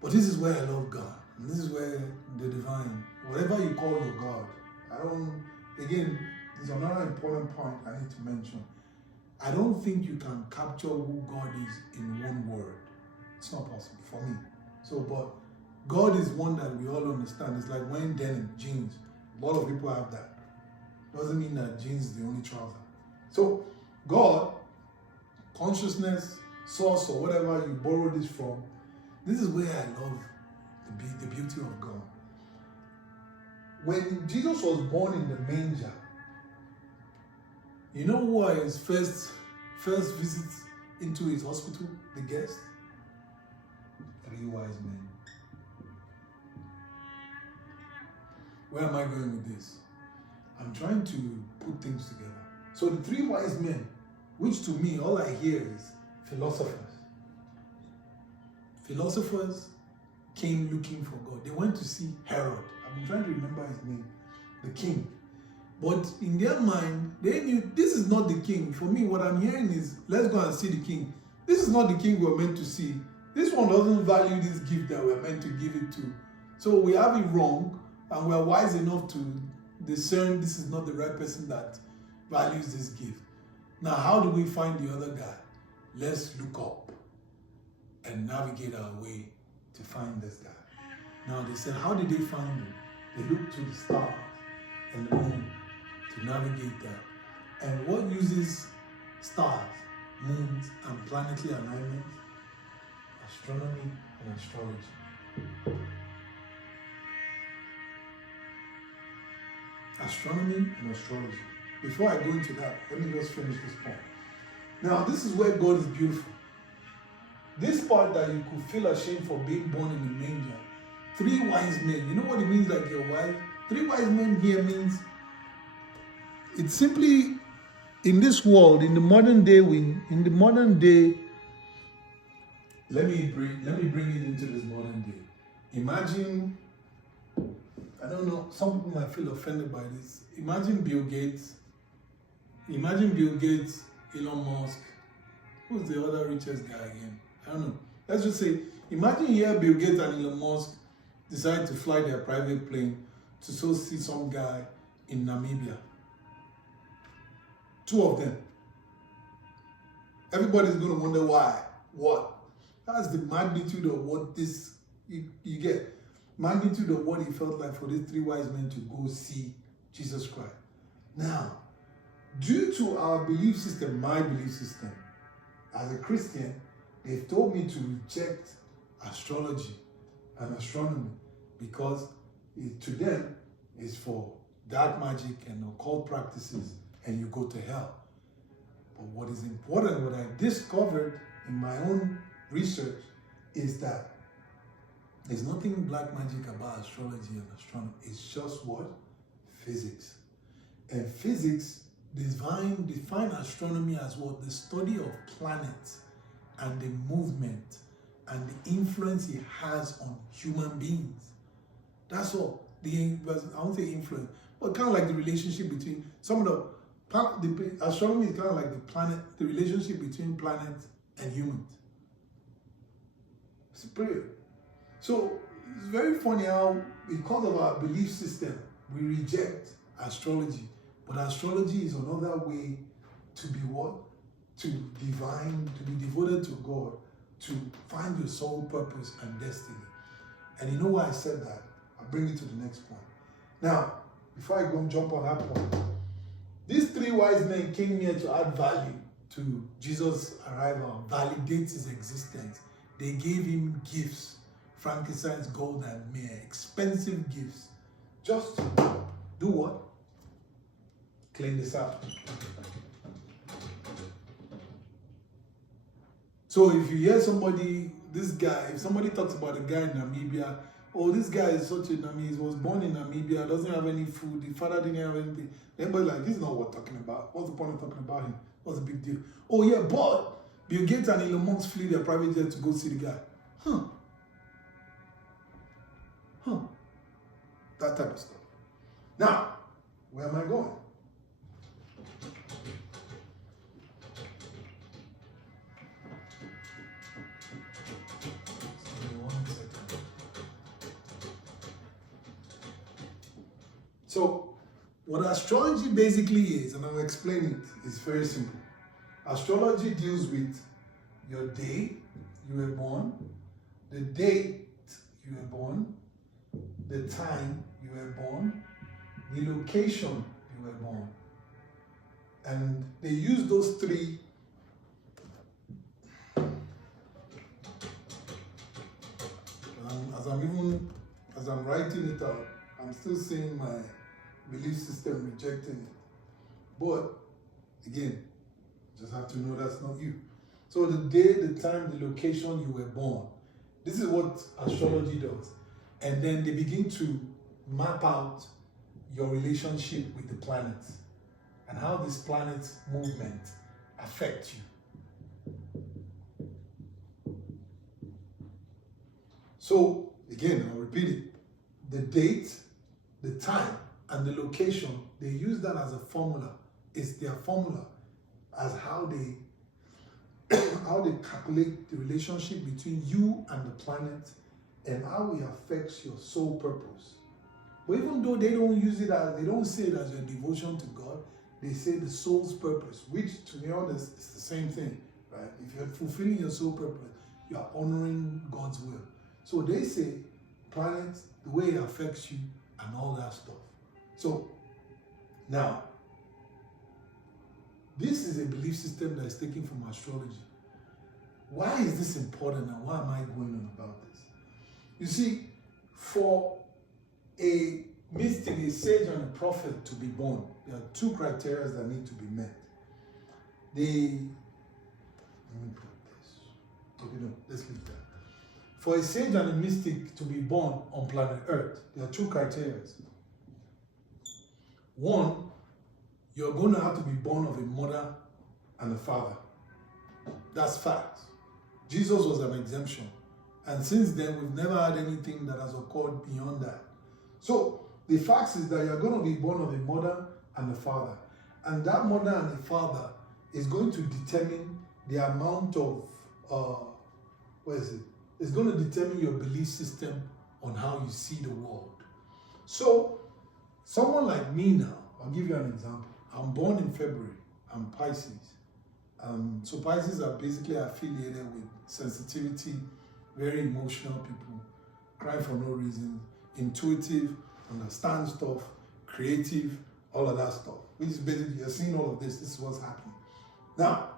But this is where I love God. And this is where the divine, whatever you call your God, again, there's another important point I need to mention. I don't think you can capture who God is in one word. It's not possible for me. So, but God is one that we all understand. It's like wearing denim, jeans. A lot of people have that. Doesn't mean that jeans is the only trouser. So, God, consciousness, source, or whatever you borrow this from, this is where I love the beauty of God. When Jesus was born in the manger, you know who was his first visit into his hospital? The guest? 3 wise men. Where am I going with this? I'm trying to put things together. So the 3 wise men, which to me, all I hear is philosophers. Philosophers came looking for God. They went to see Herod. I've been trying to remember his name, the king. But in their mind, they knew this is not the king. For me, what I'm hearing is, let's go and see the king. This is not the king we're meant to see. This one doesn't value this gift that we're meant to give it to. So we have it wrong, and we're wise enough to discern this is not the right person that values this gift. Now, how do we find the other guy? Let's look up and navigate our way to find this guy. Now, they said, how did they find him? They looked to the stars and the moon to navigate that. And what uses stars, moons, and planetary alignments? Astronomy and astrology. Astronomy and astrology. Before I go into that, let me just finish this point. Now, this is where God is beautiful. This part that you could feel ashamed for being born in the manger. 3 wise men. You know what it means, like your wife? 3 wise men here means it's simply in this world, in the modern day, let me bring it into this modern day. Imagine, I don't know, some people might feel offended by this. Imagine Bill Gates, Elon Musk. Who's the other richest guy again? I don't know. Let's just say, imagine here Bill Gates and Elon Musk decide to fly their private plane to see some guy in Namibia. 2 of them. Everybody's going to wonder why. What? That's the magnitude of what this, you get. Magnitude of what it felt like for these three wise men to go see Jesus Christ. Now, due to our belief system, my belief system, as a Christian, they've told me to reject astrology and astronomy because to them it's for dark magic and occult practices and you go to hell. But what is important, what I discovered in my own research, is that there's nothing black magic about astrology and astronomy. It's just what? Physics. And physics define astronomy as what? The study of planets and the movement and the influence it has on human beings. That's all. I won't say influence, but kind of like the relationship between some of the astronomy is kind of like the relationship between planets and humans. It's pretty. So it's very funny how, because of our belief system, we reject astrology. But astrology is another way to be what? To divine, to be devoted to God, to find your soul purpose and destiny. And you know why I said that? I'll bring you to the next point. Now, before I go and jump on that point, these three wise men came here to add value to Jesus' arrival, validate his existence. They gave him gifts, frankincense, gold, and myrrh, expensive gifts, just to do what? Clean this up. So if you hear somebody, if somebody talks about a guy in Namibia, oh, this guy is such a Namibia, he was born in Namibia, doesn't have any food, the father didn't have anything. Everybody's like, this is not what we're talking about. What's the point of talking about him? What's the big deal? Oh yeah, but Bill Gates and Elon Musk flew their private jet to go see the guy. That type of stuff. Now, where am I going? So, what astrology basically is, and I'll explain it, is very simple. Astrology deals with your day you were born, the date you were born, the time you were born, the location you were born. And they use those three as I'm writing it out, I'm still seeing my belief system rejecting it. But again, just have to know that's not you. So the day, the time, the location you were born. This is what astrology does. And then they begin to map out your relationship with the planets and how this planet's movement affects you. So again, I'll repeat it. The date, the time, and the location, they use that as a formula. It's their formula as how they calculate the relationship between you and the planet and how it affects your soul purpose. But even though they don't use it as, they don't say it as your devotion to God, they say the soul's purpose, which to be honest is the same thing, right? If you're fulfilling your soul purpose, you are honoring God's will. So they say planets, the way it affects you and all that stuff. So now, this is a belief system that is taken from astrology. Why is this important and why am I going on about this? You see, for a mystic, a sage, and a prophet to be born, there are two criteria that need to be met. Let me put this. Okay, no, let's leave that. For a sage and a mystic to be born on planet Earth, there are two criteria. One, you're going to have to be born of a mother and a father. That's fact. Jesus was an exemption. And since then, we've never had anything that has occurred beyond that. So, the fact is that you're going to be born of a mother and a father. And that mother and the father is going to determine the amount of, It's going to determine your belief system on how you see the world. So, someone like me now, I'll give you an example. I'm born in February. I'm Pisces. So Pisces are basically affiliated with sensitivity, very emotional people, cry for no reason, intuitive, understand stuff, creative, all of that stuff. Which is basically, you're seeing all of this. This is what's happening. Now,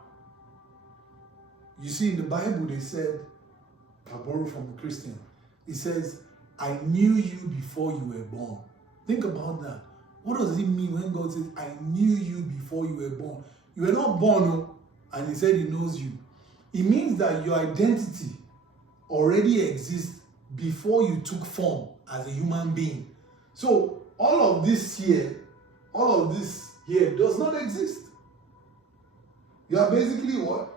you see in the Bible, they said, I borrow from a Christian. It says, I knew you before you were born. Think about that. What does it mean when God says, I knew you before you were born? You were not born, and he said he knows you. It means that your identity already exists before you took form as a human being. So all of this here does not exist. You are basically what?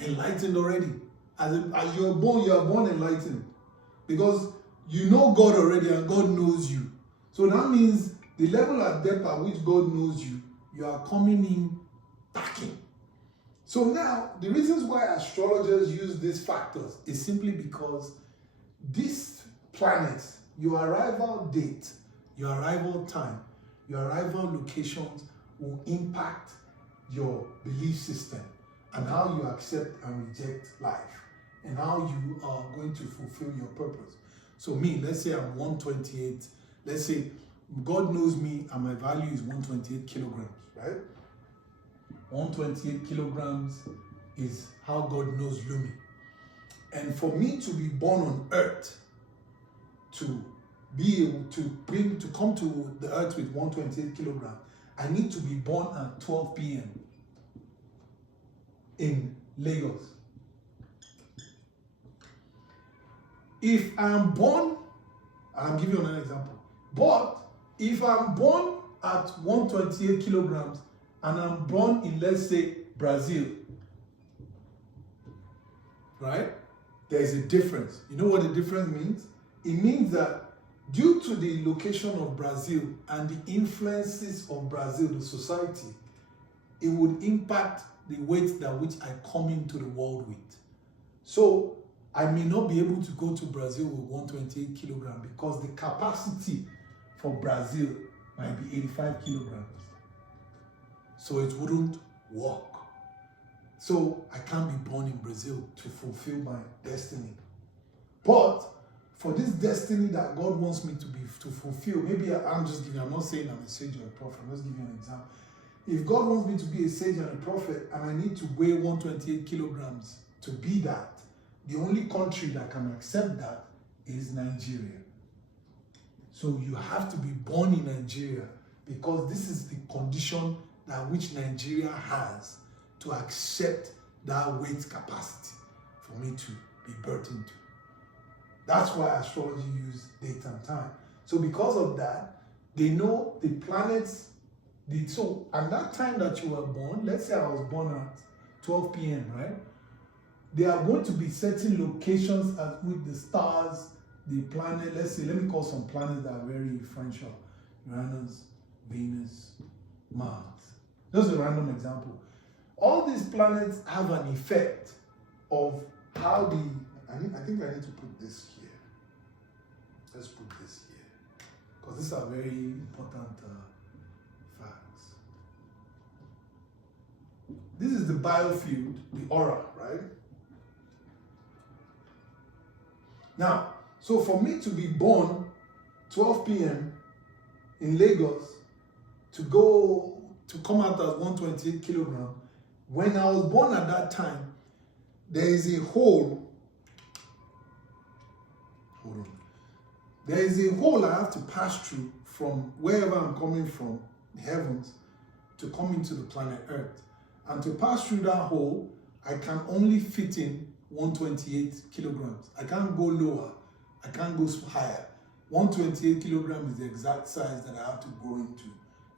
Enlightened already. As you're born, you are born enlightened. Because you know God already and God knows you. So that means the level of depth at which God knows you, you are coming in packing. So now, the reasons why astrologers use these factors is simply because these planets, your arrival date, your arrival time, your arrival locations will impact your belief system and how you accept and reject life and how you are going to fulfill your purpose. So me, let's say I'm 128. Let's say God knows me and my value is 128 kilograms, right? 128 kilograms is how God knows Lumi. And for me to be born on earth, to be able to come to the earth with 128 kilograms, I need to be born at 12 p.m. in Lagos. If I'm born, and I'm giving you another example, but if I'm born at 128 kilograms and I'm born in, let's say, Brazil, right? There's a difference. You know what the difference means? It means that due to the location of Brazil and the influences of Brazil, the society, it would impact the weight that which I come into the world with. So I may not be able to go to Brazil with 128 kilograms because the capacity for Brazil might be 85 kilograms. So it wouldn't work. So I can't be born in Brazil to fulfill my destiny. But for this destiny that God wants me to fulfill, maybe I'm not saying I'm a sage or a prophet, I'm just giving you an example. If God wants me to be a sage and a prophet and I need to weigh 128 kilograms to be that, the only country that can accept that is Nigeria. So you have to be born in Nigeria because this is the condition that which Nigeria has to accept that weight capacity for me to be birthed into. That's why astrology uses date and time. So because of that, they know the planets. So at that time that you were born, let's say I was born at 12 p.m., right? There are going to be certain locations with the stars, the planet. Let me call some planets that are very influential. Uranus, Venus, Mars. Just a random example. All these planets have an effect of how I think I need to put this here. Let's put this here. Because these are very important facts. This is the biofield, the aura, right? Now, so for me to be born 12 p.m. in Lagos, to come out as 128 kilograms, when I was born at that time, there is a hole. Hold on. There is a hole I have to pass through from wherever I'm coming from, the heavens, to come into the planet Earth. And to pass through that hole, I can only fit in 128 kilograms. I can't go lower. I can't go higher. 128 kilograms is the exact size that I have to grow into.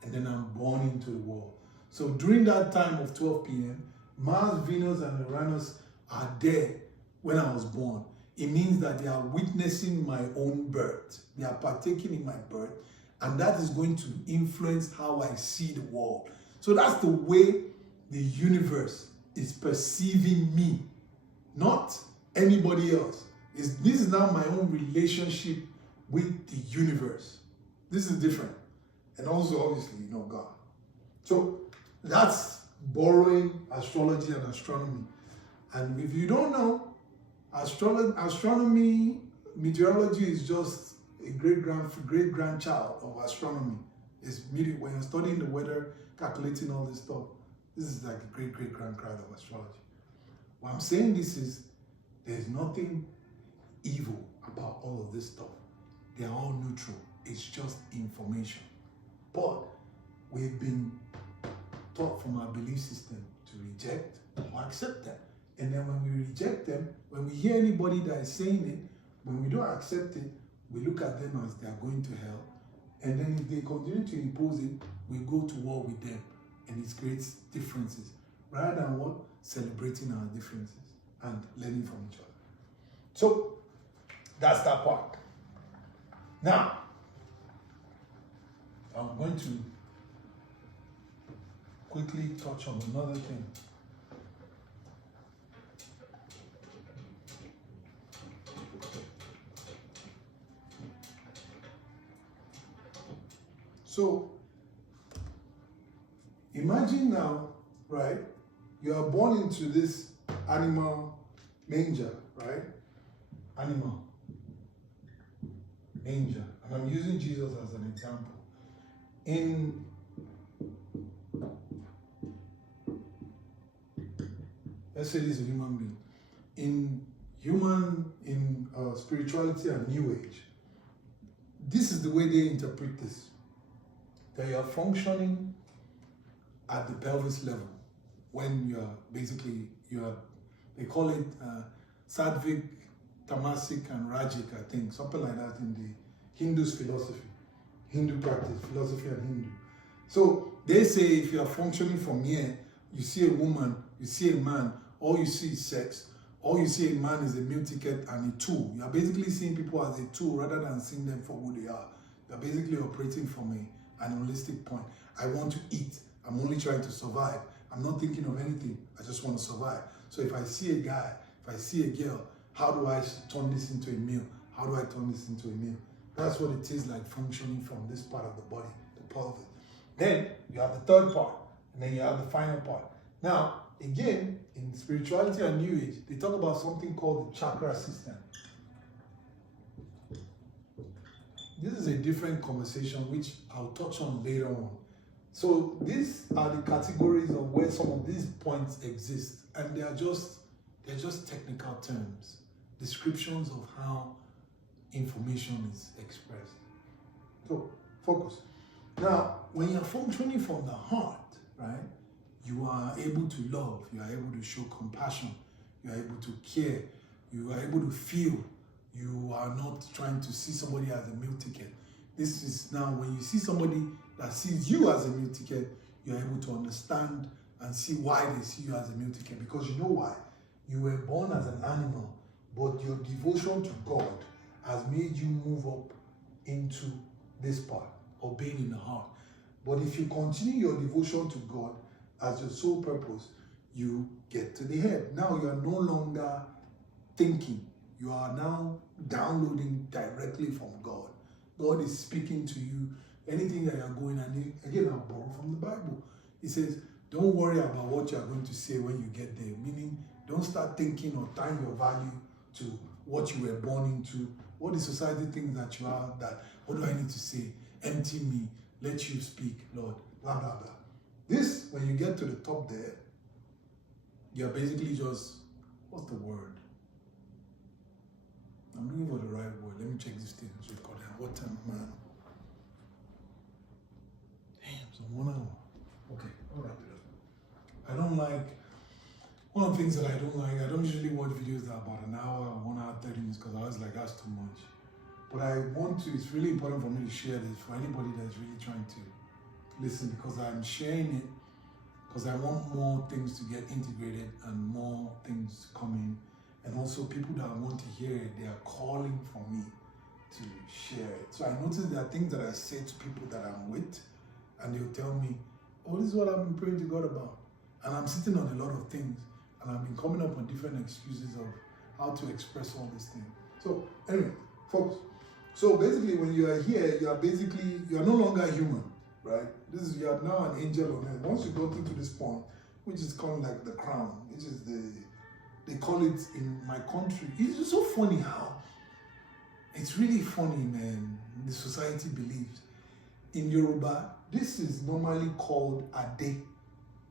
And then I'm born into the world. So during that time of 12 p.m., Mars, Venus, and Uranus are there when I was born. It means that they are witnessing my own birth. They are partaking in my birth. And that is going to influence how I see the world. So that's the way the universe is perceiving me, not anybody else. This is now my own relationship with the universe. This is different. And also, obviously, God. So that's borrowing astrology and astronomy. And if you don't know, astronomy, meteorology is just a great grandchild of astronomy. It's when you're studying the weather, calculating all this stuff, this is like a great grandchild of astrology. What I'm saying this is, there's nothing evil about all of this stuff. They're all neutral. It's just information. But we've been taught from our belief system to reject or accept them. And then when we reject them, when we hear anybody that is saying it, when we don't accept it, we look at them as they are going to hell. And then if they continue to impose it, we go to war with them. And it creates differences. Rather than what? Celebrating our differences and learning from each other. So, that's that part. Now, I'm going to quickly touch on another thing. So, imagine now, right? You are born into this animal manger, right? Animal manger. And I'm using Jesus as an example. Let's say this is a human being. In spirituality and New Age, this is the way they interpret this. That you are functioning at the pelvis level when you are they call it Sattvic, Tamasic, and Rajic, I think, something like that in the Hindu's philosophy, Hindu practice, philosophy and Hindu. So they say if you are functioning from here, you see a woman, you see a man, all you see is sex, all you see a man is a meal ticket and a tool. You are basically seeing people as a tool rather than seeing them for who they are. You are basically operating from an animalistic point. I want to eat. I'm only trying to survive. I'm not thinking of anything. I just want to survive. So if I see a guy, if I see a girl, how do I turn this into a meal? How do I turn this into a meal? That's what it is like functioning from this part of the body, the pelvis. Then you have the third part, and then you have the final part. Now, again, in spirituality and New Age, they talk about something called the chakra system. This is a different conversation which I'll touch on later on. So these are the categories of where some of these points exist, and they're just technical terms, descriptions of how information is expressed. So focus. Now, when you're functioning from the heart, right, you are able to love, you are able to show compassion, you are able to care, you are able to feel. You are not trying to see somebody as a meal ticket. This is now when you see somebody that sees you as a meal ticket, you're able to understand and see why they see you as a meal ticket. Because you know why? You were born as an animal, but your devotion to God has made you move up into this part of being in the heart. But if you continue your devotion to God as your sole purpose, you get to the head. Now you are no longer thinking. You are now downloading directly from God. God is speaking to you. Anything that you're going, and again, I'll borrow from the Bible. It says, don't worry about what you're going to say when you get there. Meaning, don't start thinking or tying your value to what you were born into. What the society thinks that you are, that, what do I need to say? Empty me, let you speak, Lord, blah, blah, blah. This, when you get to the top there, you're basically just, what's the word? I'm looking for the right word. Let me check this thing. What time, man? Damn, it's 1 hour. Okay, all right. I don't like, one of the things that I don't usually watch videos that are about an hour or 1 hour 30 minutes because I was like, that's too much. But I want to, it's really important for me to share this for anybody that's really trying to listen, because I'm sharing it because I want more things to get integrated and more things to come in. And also people that want to hear it, they are calling for me to share it. So I noticed there are things that I say to people that I'm with, and they'll tell me, oh, this is what I've been praying to God about. And I'm sitting on a lot of things, and I've been coming up with different excuses of how to express all these things. So anyway, folks, so basically when you are here, you are no longer human, right? You are now an angel on earth. Once you got into this point, which is called like the crown, which is they call it in my country. It's just so funny how, it's really funny, man, the society believes. In Yoruba, this is normally called Ade.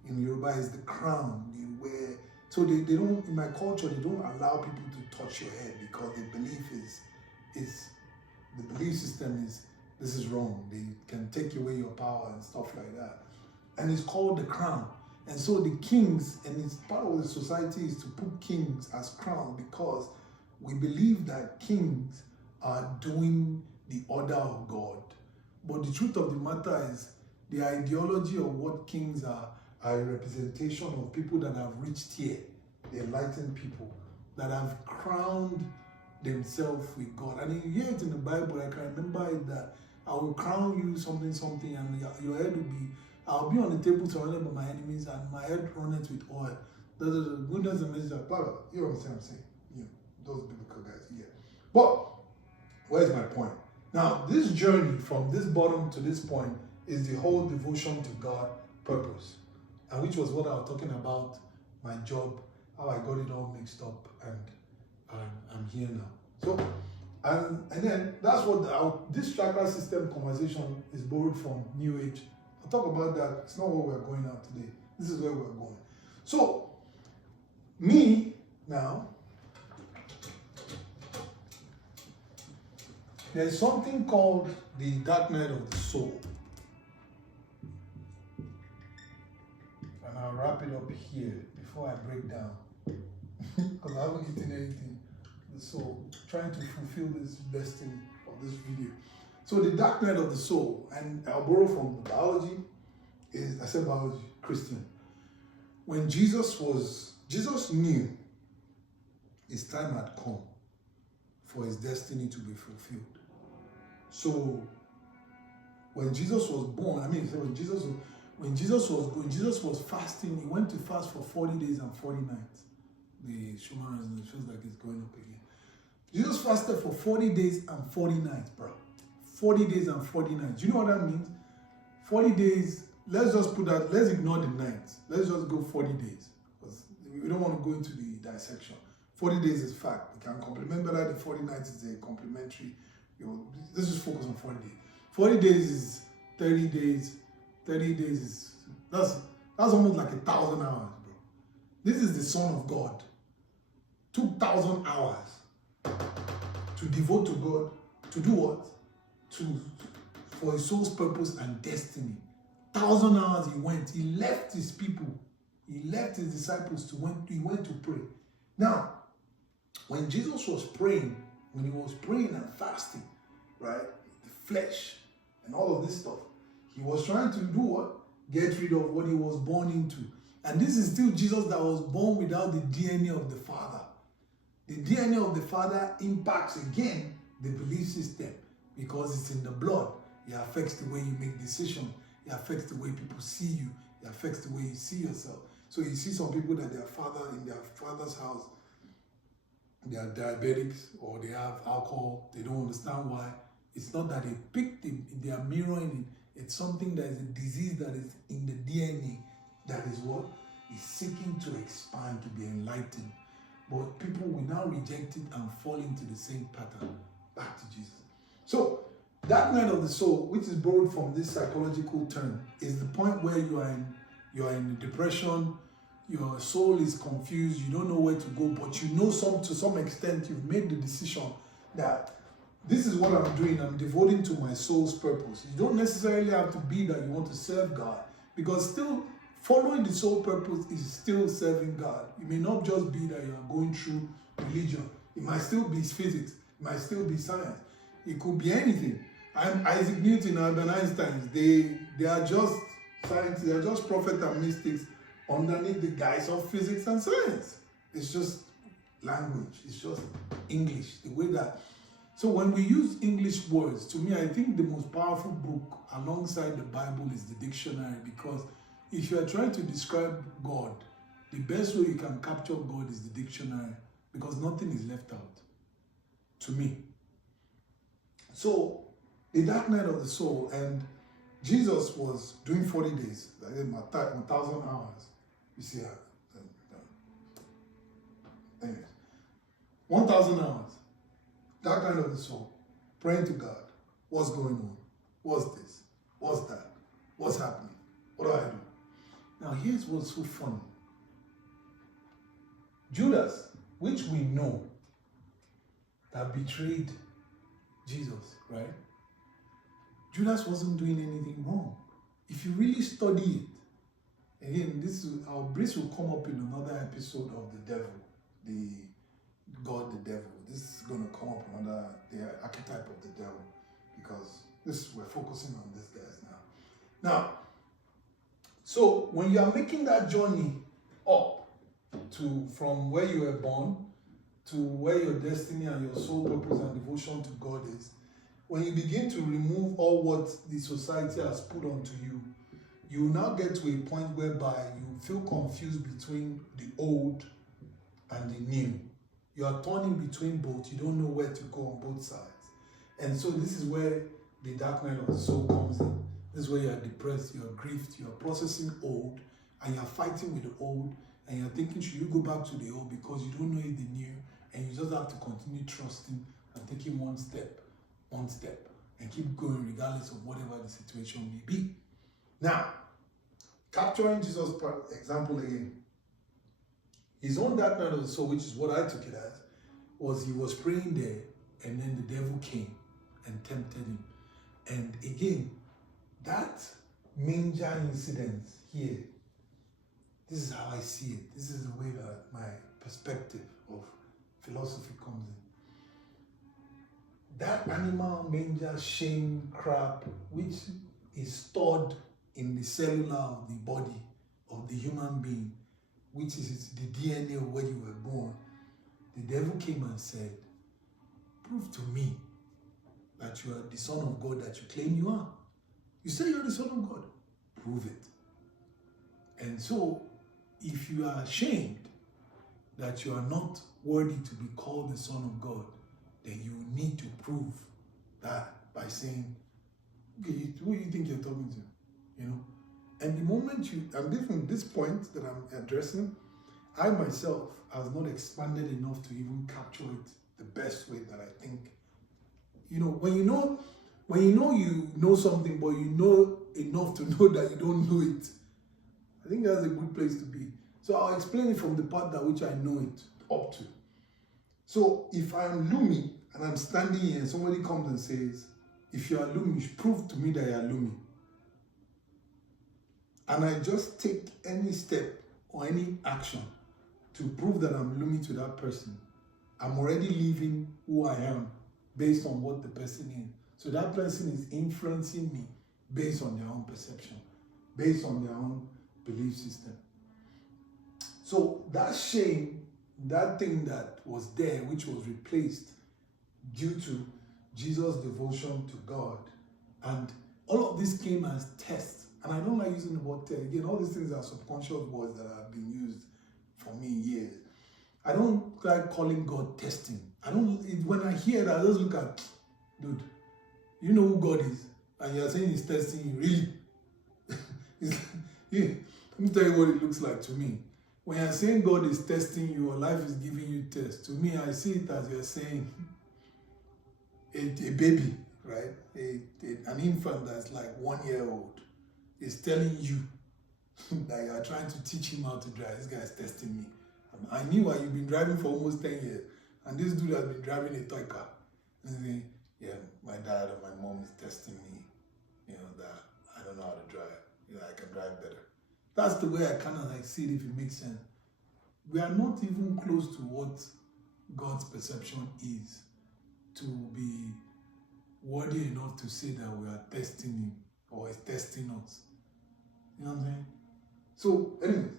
In Yoruba is the crown you wear. So they don't, in my culture, they don't allow people to touch your head because the belief is the belief system is, this is wrong. They can take away your power and stuff like that. And it's called the crown. And so the kings, and it's part of the society, is to put kings as crown because we believe that kings are doing the order of God. But the truth of the matter is the ideology of what kings are a representation of people that have reached here, the enlightened people, that have crowned themselves with God. And you hear it in the Bible. I can remember it that I will crown you something, and your head will be, I'll be on the table surrounded by my enemies, and my head runneth with oil. The goodness and mercy, blah, blah, blah. You know what I'm saying? Yeah, those biblical guys, yeah. But where's my point? Now, this journey from this bottom to this point is the whole devotion to God purpose, and which was what I was talking about, my job, how I got it all mixed up, and I'm here now. So, and then that's what this chakra system conversation is borrowed from New Age. I'll talk about that. It's not where we're going out today. This is where we're going. So, me now, there's something called the dark night of the soul. And I'll wrap it up here before I break down. Because I haven't eaten anything. So, trying to fulfill this destiny of this video. So, the dark night of the soul, and I'll borrow from biology, I said biology, Christian. When Jesus knew his time had come for his destiny to be fulfilled. So, when Jesus was born, when Jesus was fasting, he went to fast for 40 days and 40 nights. The Schumann, it feels like it's going up again. Jesus fasted for 40 days and 40 nights, bro. 40 days and 40 nights. Do you know what that means? 40 days, let's just put that, let's ignore the nights. Let's just go 40 days. Because we don't want to go into the dissection. 40 days is fact. We can complement better. The 40 nights is a complementary. Let's just focus on 40 days. 40 days is 30 days. 30 days is, that's almost like 1,000 hours, bro. This is the Son of God. 2,000 hours to devote to God, to do what? For his soul's purpose and destiny. 1,000 hours he went. He left his people. He left his disciples he went to pray. Now, when Jesus was praying, when he was praying and fasting, right? The flesh and all of this stuff, he was trying to do what? Get rid of what he was born into. And this is still Jesus that was born without the DNA of the Father. The DNA of the Father impacts again the belief system because it's in the blood. It affects the way you make decisions. It affects the way people see you. It affects the way you see yourself. So you see some people that in their father's house, they are diabetics or they have alcohol. They don't understand why. It's not that they picked it, they are mirroring it. It's something that is a disease that is in the DNA that is what? Is seeking to expand, to be enlightened. But people will now reject it and fall into the same pattern. Back to Jesus. So, that night of the soul, which is borrowed from this psychological term, is the point where you are in depression, your soul is confused, you don't know where to go, but you know to some extent you've made the decision that this is what I'm doing, I'm devoting to my soul's purpose. You don't necessarily have to be that you want to serve God, because still following the soul purpose is still serving God. It may not just be that you are going through religion. It might still be physics, it might still be science. It could be anything. Isaac Newton, Albert Einstein, they are just scientists, they are just prophets and mystics underneath the guise of physics and science. It's just language, it's just English, the way that. So when we use English words, to me, I think the most powerful book alongside the Bible is the dictionary, because if you are trying to describe God, the best way you can capture God is the dictionary, because nothing is left out, to me. So, the dark night of the soul, and Jesus was doing 40 days, 1,000 hours. You see how. Anyways, 1,000 hours. That kind of the soul. Praying to God. What's going on? What's this? What's that? What's happening? What do I do? Now here's what's so funny. Judas, which we know that betrayed Jesus, right? Judas wasn't doing anything wrong. If you really study it, again, our brace will come up in another episode of the devil, the God, the devil. This is going to come up under the archetype of the devil, because we're focusing on these guys now. Now, so when you are making that journey up from where you were born to where your destiny and your soul purpose and devotion to God is, when you begin to remove all what the society has put onto you, you will now get to a point whereby you feel confused between the old and the new. You are turning between both. You don't know where to go on both sides. And so this is where the dark night of the soul comes in. This is where you are depressed, you are grieved, you are processing old, and you are fighting with the old, and you're thinking, should you go back to the old because you don't know it the new, and you just have to continue trusting and taking one step, and keep going regardless of whatever the situation may be. Now, capturing Jesus' example again, his own dark night of the soul, which is what I took it as, was he was praying there, and then the devil came and tempted him. And again, that manger incident here, this is how I see it. This is the way that my perspective of philosophy comes in. That animal manger shame crap, which is stored in the cellular of the body of the human being, which is the DNA of where you were born, the devil came and said, prove to me that you are the Son of God that you claim you are. You say you're the Son of God. Prove it. And so, if you are ashamed that you are not worthy to be called the Son of God, then you need to prove that by saying, okay, who do you think you're talking to? You know? And the moment and this point that I'm addressing, I myself has not expanded enough to even capture it the best way that I think. You know, when you know something, but you know enough to know that you don't know it, I think that's a good place to be. So I'll explain it from the part that which I know it up to. So if I'm Lumi and I'm standing here and somebody comes and says, if you are Lumi, prove to me that you are Lumi. And I just take any step or any action to prove that I'm Lumi to that person, I'm already living who I am based on what the person is. So that person is influencing me based on their own perception, based on their own belief system. So that shame, that thing that was there, which was replaced due to Jesus' devotion to God, and all of this came as tests. And I don't like using the word test. Again, all these things are subconscious words that have been used for me years. I don't like calling God testing. When I hear that, I just look at, dude, you know who God is, and you're saying he's testing you, really? Let me tell you what it looks like to me. When you're saying God is testing you, or life is giving you tests, to me, I see it as you're saying a baby, right? An infant that's like 1 year old is telling you that you are trying to teach him how to drive. This guy is testing me. I knew why you've been driving for almost 10 years, and this dude has been driving a toy car. And saying, yeah, my dad or my mom is testing me, that I don't know how to drive. I can drive better. That's the way I kind of like see it, if it makes sense. We are not even close to what God's perception is to be worthy enough to say that we are testing him or he's testing us. You know what I'm saying? So, anyways,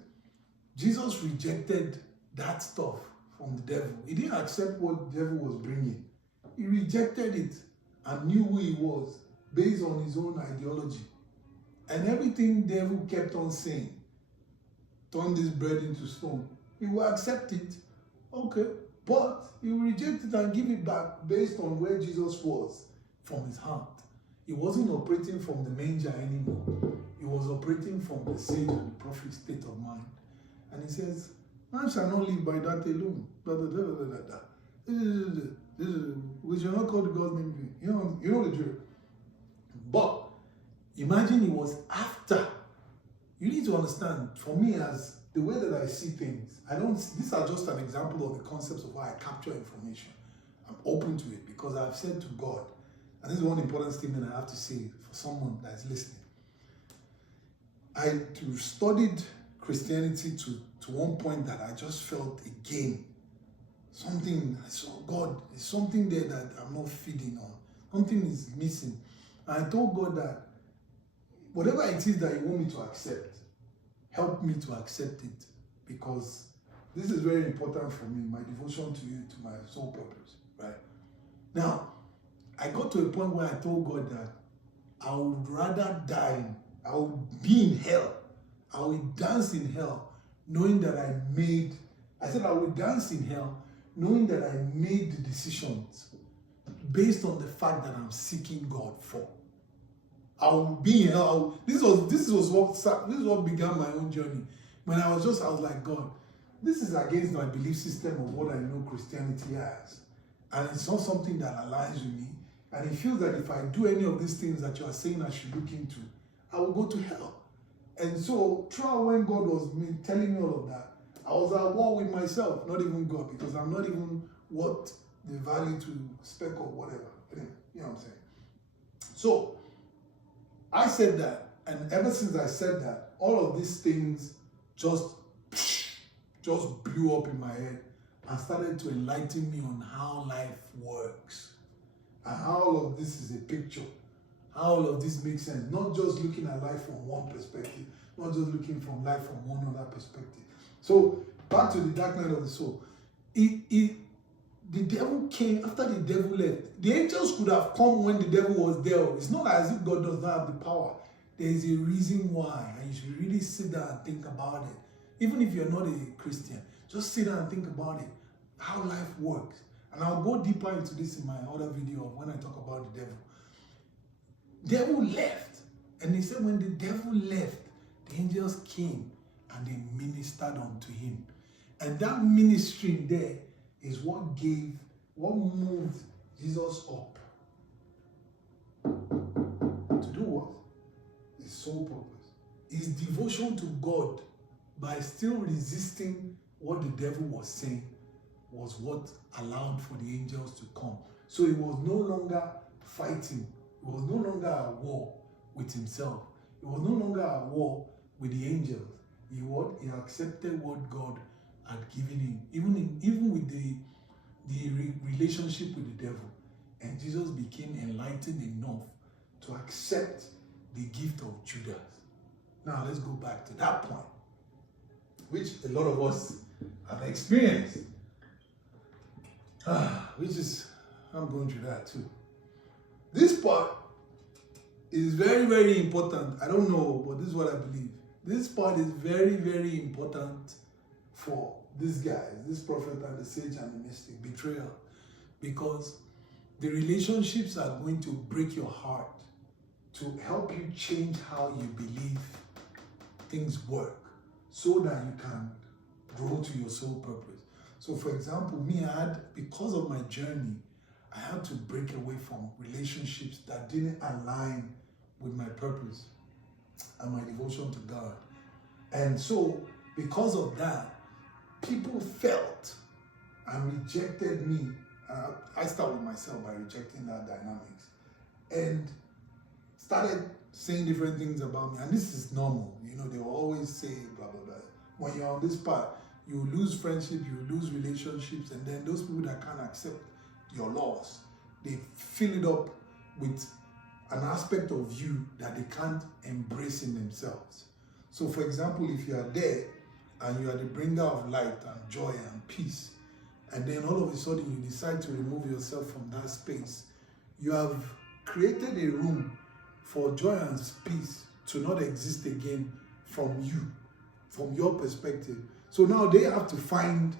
Jesus rejected that stuff from the devil. He didn't accept what the devil was bringing. He rejected it and knew who he was based on his own ideology. And everything the devil kept on saying, turn this bread into stone, he will accept it, okay, but he will reject it and give it back based on where Jesus was from his heart. He wasn't operating from the manger anymore. He was operating from the sage and the prophet state of mind. And he says, man shall not live by that alone. We shall not call the God's name. You know the drill. But imagine it was after. You need to understand, for me, as the way that I see things, these are just an example of the concepts of how I capture information. I'm open to it because I've said to God, and this is one important statement I have to say for someone that is listening. I studied Christianity to one point that I just felt again, something, I saw God, there's something there that I'm not feeding on. Something is missing. And I told God that whatever it is that you want me to accept, help me to accept it, because this is very important for me, my devotion to you, to my soul purpose, right? Now, I got to a point where I told God that I would rather die, I would be in hell, I would dance in hell, knowing that I would dance in hell, knowing that I made the decisions based on the fact that I'm seeking God for. I will be in hell. This is what began my own journey. When I was like, God, this is against my belief system of what I know Christianity as. And it's not something that aligns with me. And it feels that if I do any of these things that you are saying I should look into, I will go to hell. And so, throughout when God was telling me all of that, I was at war with myself, not even God, because I'm not even what the value to spec or whatever. Anyway, you know what I'm saying? So, I said that, and ever since I said that, all of these things just blew up in my head and started to enlighten me on how life works. And how all of this is a picture. How all of this makes sense. Not just looking at life from one perspective, not just looking from life from one other perspective. So, back to the dark night of the soul. The devil came after the devil left. The angels could have come when the devil was there. It's not as if God does not have the power. There is a reason why, and you should really sit down and think about it. Even if you're not a Christian, just sit down and think about it, how life works. And I'll go deeper into this in my other video when I talk about the devil. Devil left, and they said when the devil left, the angels came and they ministered unto him. And that ministry there is what moved Jesus up. To do what? His sole purpose. His devotion to God by still resisting what the devil was saying was what allowed for the angels to come. So he was no longer fighting. He was no longer at war with himself. He was no longer at war with the angels. He accepted what God had given him, even with the relationship with the devil. And Jesus became enlightened enough to accept the gift of Judas. Now let's go back to that point, which a lot of us have experienced. I'm going through that too. This part is very, very important. I don't know, but this is what I believe. This part is very, very important for these guys, this prophet and the sage and the mystic, betrayal. Because the relationships are going to break your heart to help you change how you believe things work so that you can grow to your soul purpose. So for example, because of my journey, I had to break away from relationships that didn't align with my purpose and my devotion to God. And so, because of that, people felt and rejected me. I start with myself by rejecting that dynamics and started saying different things about me. And this is normal. You know, they will always say blah, blah, blah. When you're on this path, you lose friendship, you lose relationships, and then those people that can't accept your loss, they fill it up with an aspect of you that they can't embrace in themselves. So for example, if you are there and you are the bringer of light and joy and peace, and then all of a sudden you decide to remove yourself from that space, you have created a room for joy and peace to not exist again from you, from your perspective. So now they have to find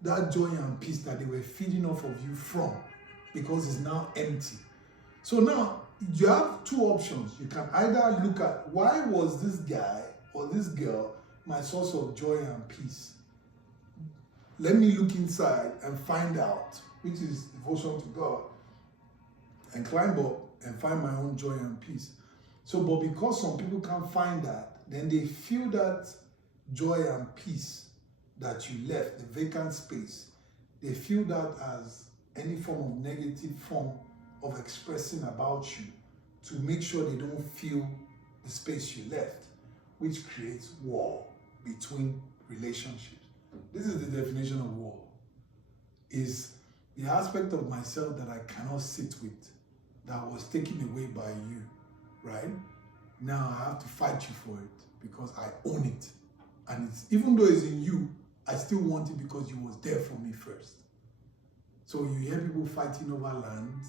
that joy and peace that they were feeding off of you from, because it's now empty. So now you have two options. You can either look at why was this guy or this girl my source of joy and peace? Let me look inside and find out, which is devotion to God, and climb up and find my own joy and peace. So, but because some people can't find that, then they feel that joy and peace that you left, the vacant space, they feel that as any form of negative form of expressing about you to make sure they don't feel the space you left, which creates war between relationships. This is the definition of war. Is the aspect of myself that I cannot sit with, that was taken away by you, right? Now I have to fight you for it because I own it. And it's, even though it's in you, I still want it because you was there for me first. So you hear people fighting over land.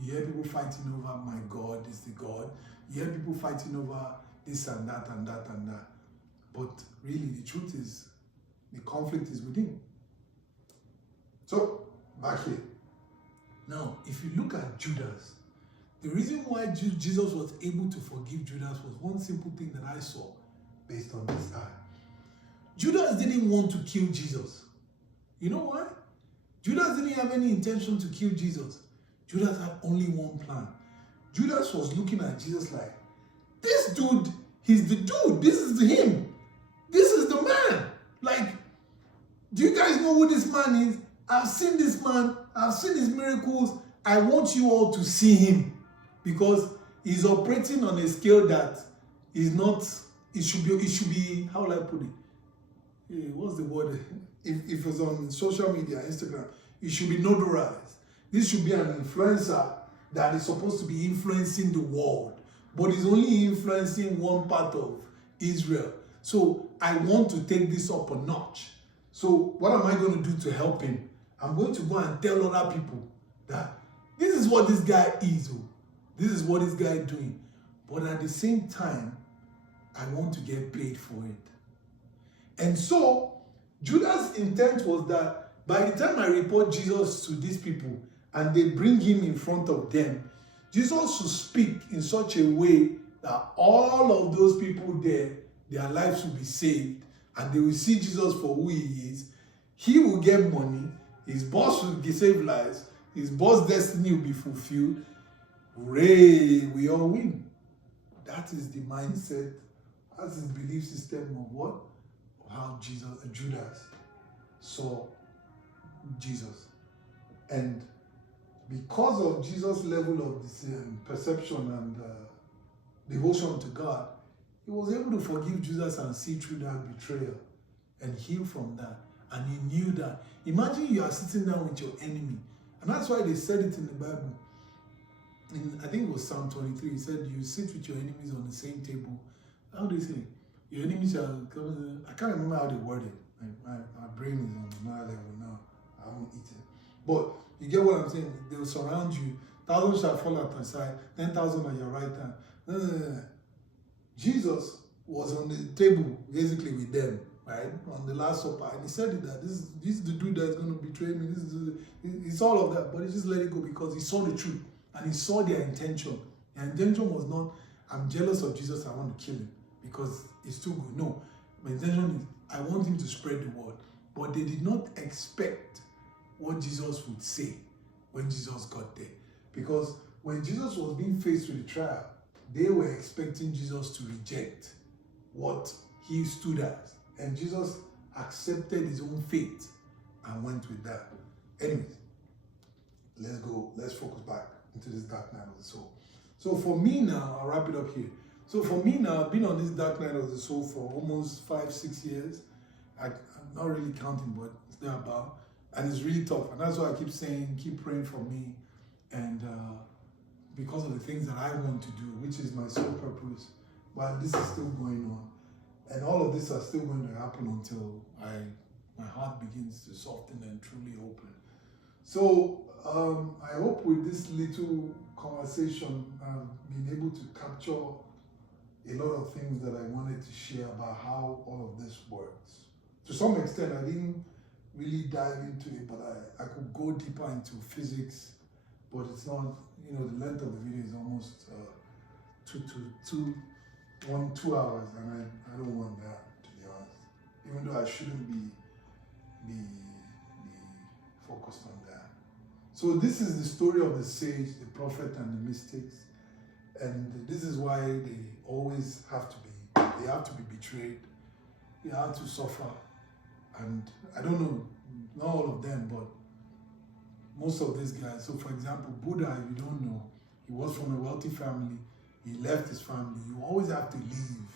You hear people fighting over my God is the God. You hear people fighting over this and that and that and that. But really the truth is, the conflict is within. So, back here. Now, if you look at Judas, the reason why Jesus was able to forgive Judas was one simple thing that I saw based on this eye. Judas didn't want to kill Jesus. You know why? Judas didn't have any intention to kill Jesus. Judas had only one plan. Judas was looking at Jesus like, this dude, he's the dude. This is him. This is the man. Like, do you guys know who this man is? I've seen this man. I've seen his miracles. I want you all to see him because he's operating on a scale that is not, it should be, how will I put it? What's the word? If it's on social media, Instagram, it should be notarized. This should be an influencer that is supposed to be influencing the world, but is only influencing one part of Israel. So I want to take this up a notch. So what am I going to do to help him? I'm going to go and tell other people that this is what this guy is. This is what this guy is doing. But at the same time, I want to get paid for it. And so Judas' intent was that by the time I report Jesus to these people and they bring him in front of them, Jesus should speak in such a way that all of those people there, their lives will be saved and they will see Jesus for who he is. He will get money. His boss will save lives. His boss' destiny will be fulfilled. Hooray, we all win. That is the mindset. That's his belief system of what? Of how Judas saw Jesus. And because of Jesus' level of this, perception and devotion to God, he was able to forgive Judas and see through that betrayal and heal from that. And he knew that. Imagine you are sitting down with your enemy. And that's why they said it in the Bible. I think it was Psalm 23. He said, you sit with your enemies on the same table. How do you say? Your enemies shall come. I can't remember how they word it. My brain is on another level now. I haven't eaten. But you get what I'm saying? They will surround you. 1,000 shall fall at your side. 10,000 on your right hand. No. Jesus was on the table basically with them, right? On the Last Supper. And he said that this is the dude that's going to betray me. It's all of that. But he just let it go because he saw the truth. And he saw their intention. Their intention was not, I'm jealous of Jesus, I want to kill him because he's too good. No. My intention is, I want him to spread the word. But they did not expect what Jesus would say when Jesus got there. Because when Jesus was being faced with the trial, they were expecting Jesus to reject what he stood as. And Jesus accepted his own fate and went with that. Anyways, let's focus back into this dark night of the soul. So for me now, I'll wrap it up here. So for me now, I've been on this dark night of the soul for almost 5-6 years. I'm not really counting, but it's there about. And it's really tough. And that's why I keep saying, keep praying for me. And because of the things that I want to do, which is my sole purpose, while this is still going on. And all of this are still going to happen until my heart begins to soften and truly open. So I hope with this little conversation, I've been able to capture a lot of things that I wanted to share about how all of this works. To some extent, I didn't really dive into it, but I could go deeper into physics, but it's not, the length of the video is almost 2 hours, and I don't want that, to be honest. even though I shouldn't be focused on that. So this is the story of the sage, the prophet, and the mystics, and this is why they always have to be betrayed, they have to suffer, and I don't know, not all of them, but most of these guys. So for example, Buddha, if you don't know, he was from a wealthy family, he left his family. You always have to leave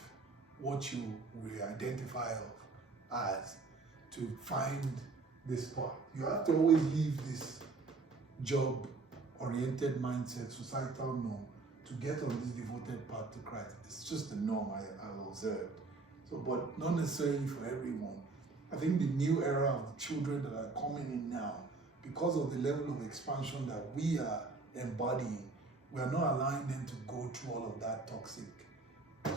what you will identify as to find this part. You have to always leave this job-oriented mindset, societal norm, to get on this devoted path to Christ. It's just the norm I observed. So, but not necessarily for everyone. I think the new era of the children that are coming in now, because of the level of expansion that we are embodying, we are not allowing them to go through all of that toxic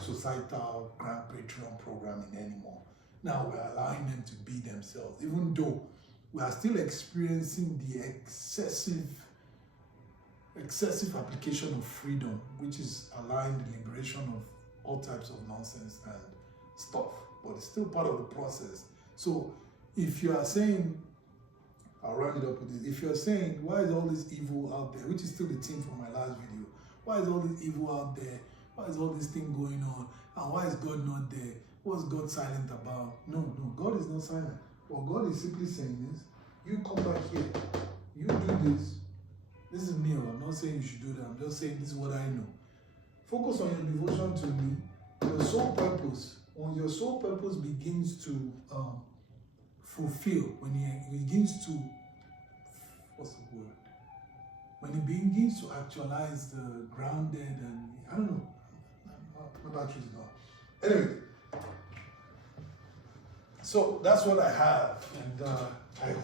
societal Grand Patreon programming anymore. Now we're allowing them to be themselves, even though we are still experiencing the excessive application of freedom, which is allowing the liberation of all types of nonsense and stuff, but it's still part of the process. So if you are saying, I'll round it up with this, if you're saying, why is all this evil out there, which is still the theme from my last video, why is all this evil out there, why is all this thing going on, and why is God not there, what's God silent about? No, God is not silent. What God is simply saying is, you come back here, you do this. This is me, I'm not saying you should do that, I'm just saying this is what I know. Focus on your devotion to me, your sole purpose. When your sole purpose begins to fulfill, when it begins to, what's the word? When it begins to actualize the grounded and, I don't know, my battery's gone. Anyway, so that's what I have, and I hope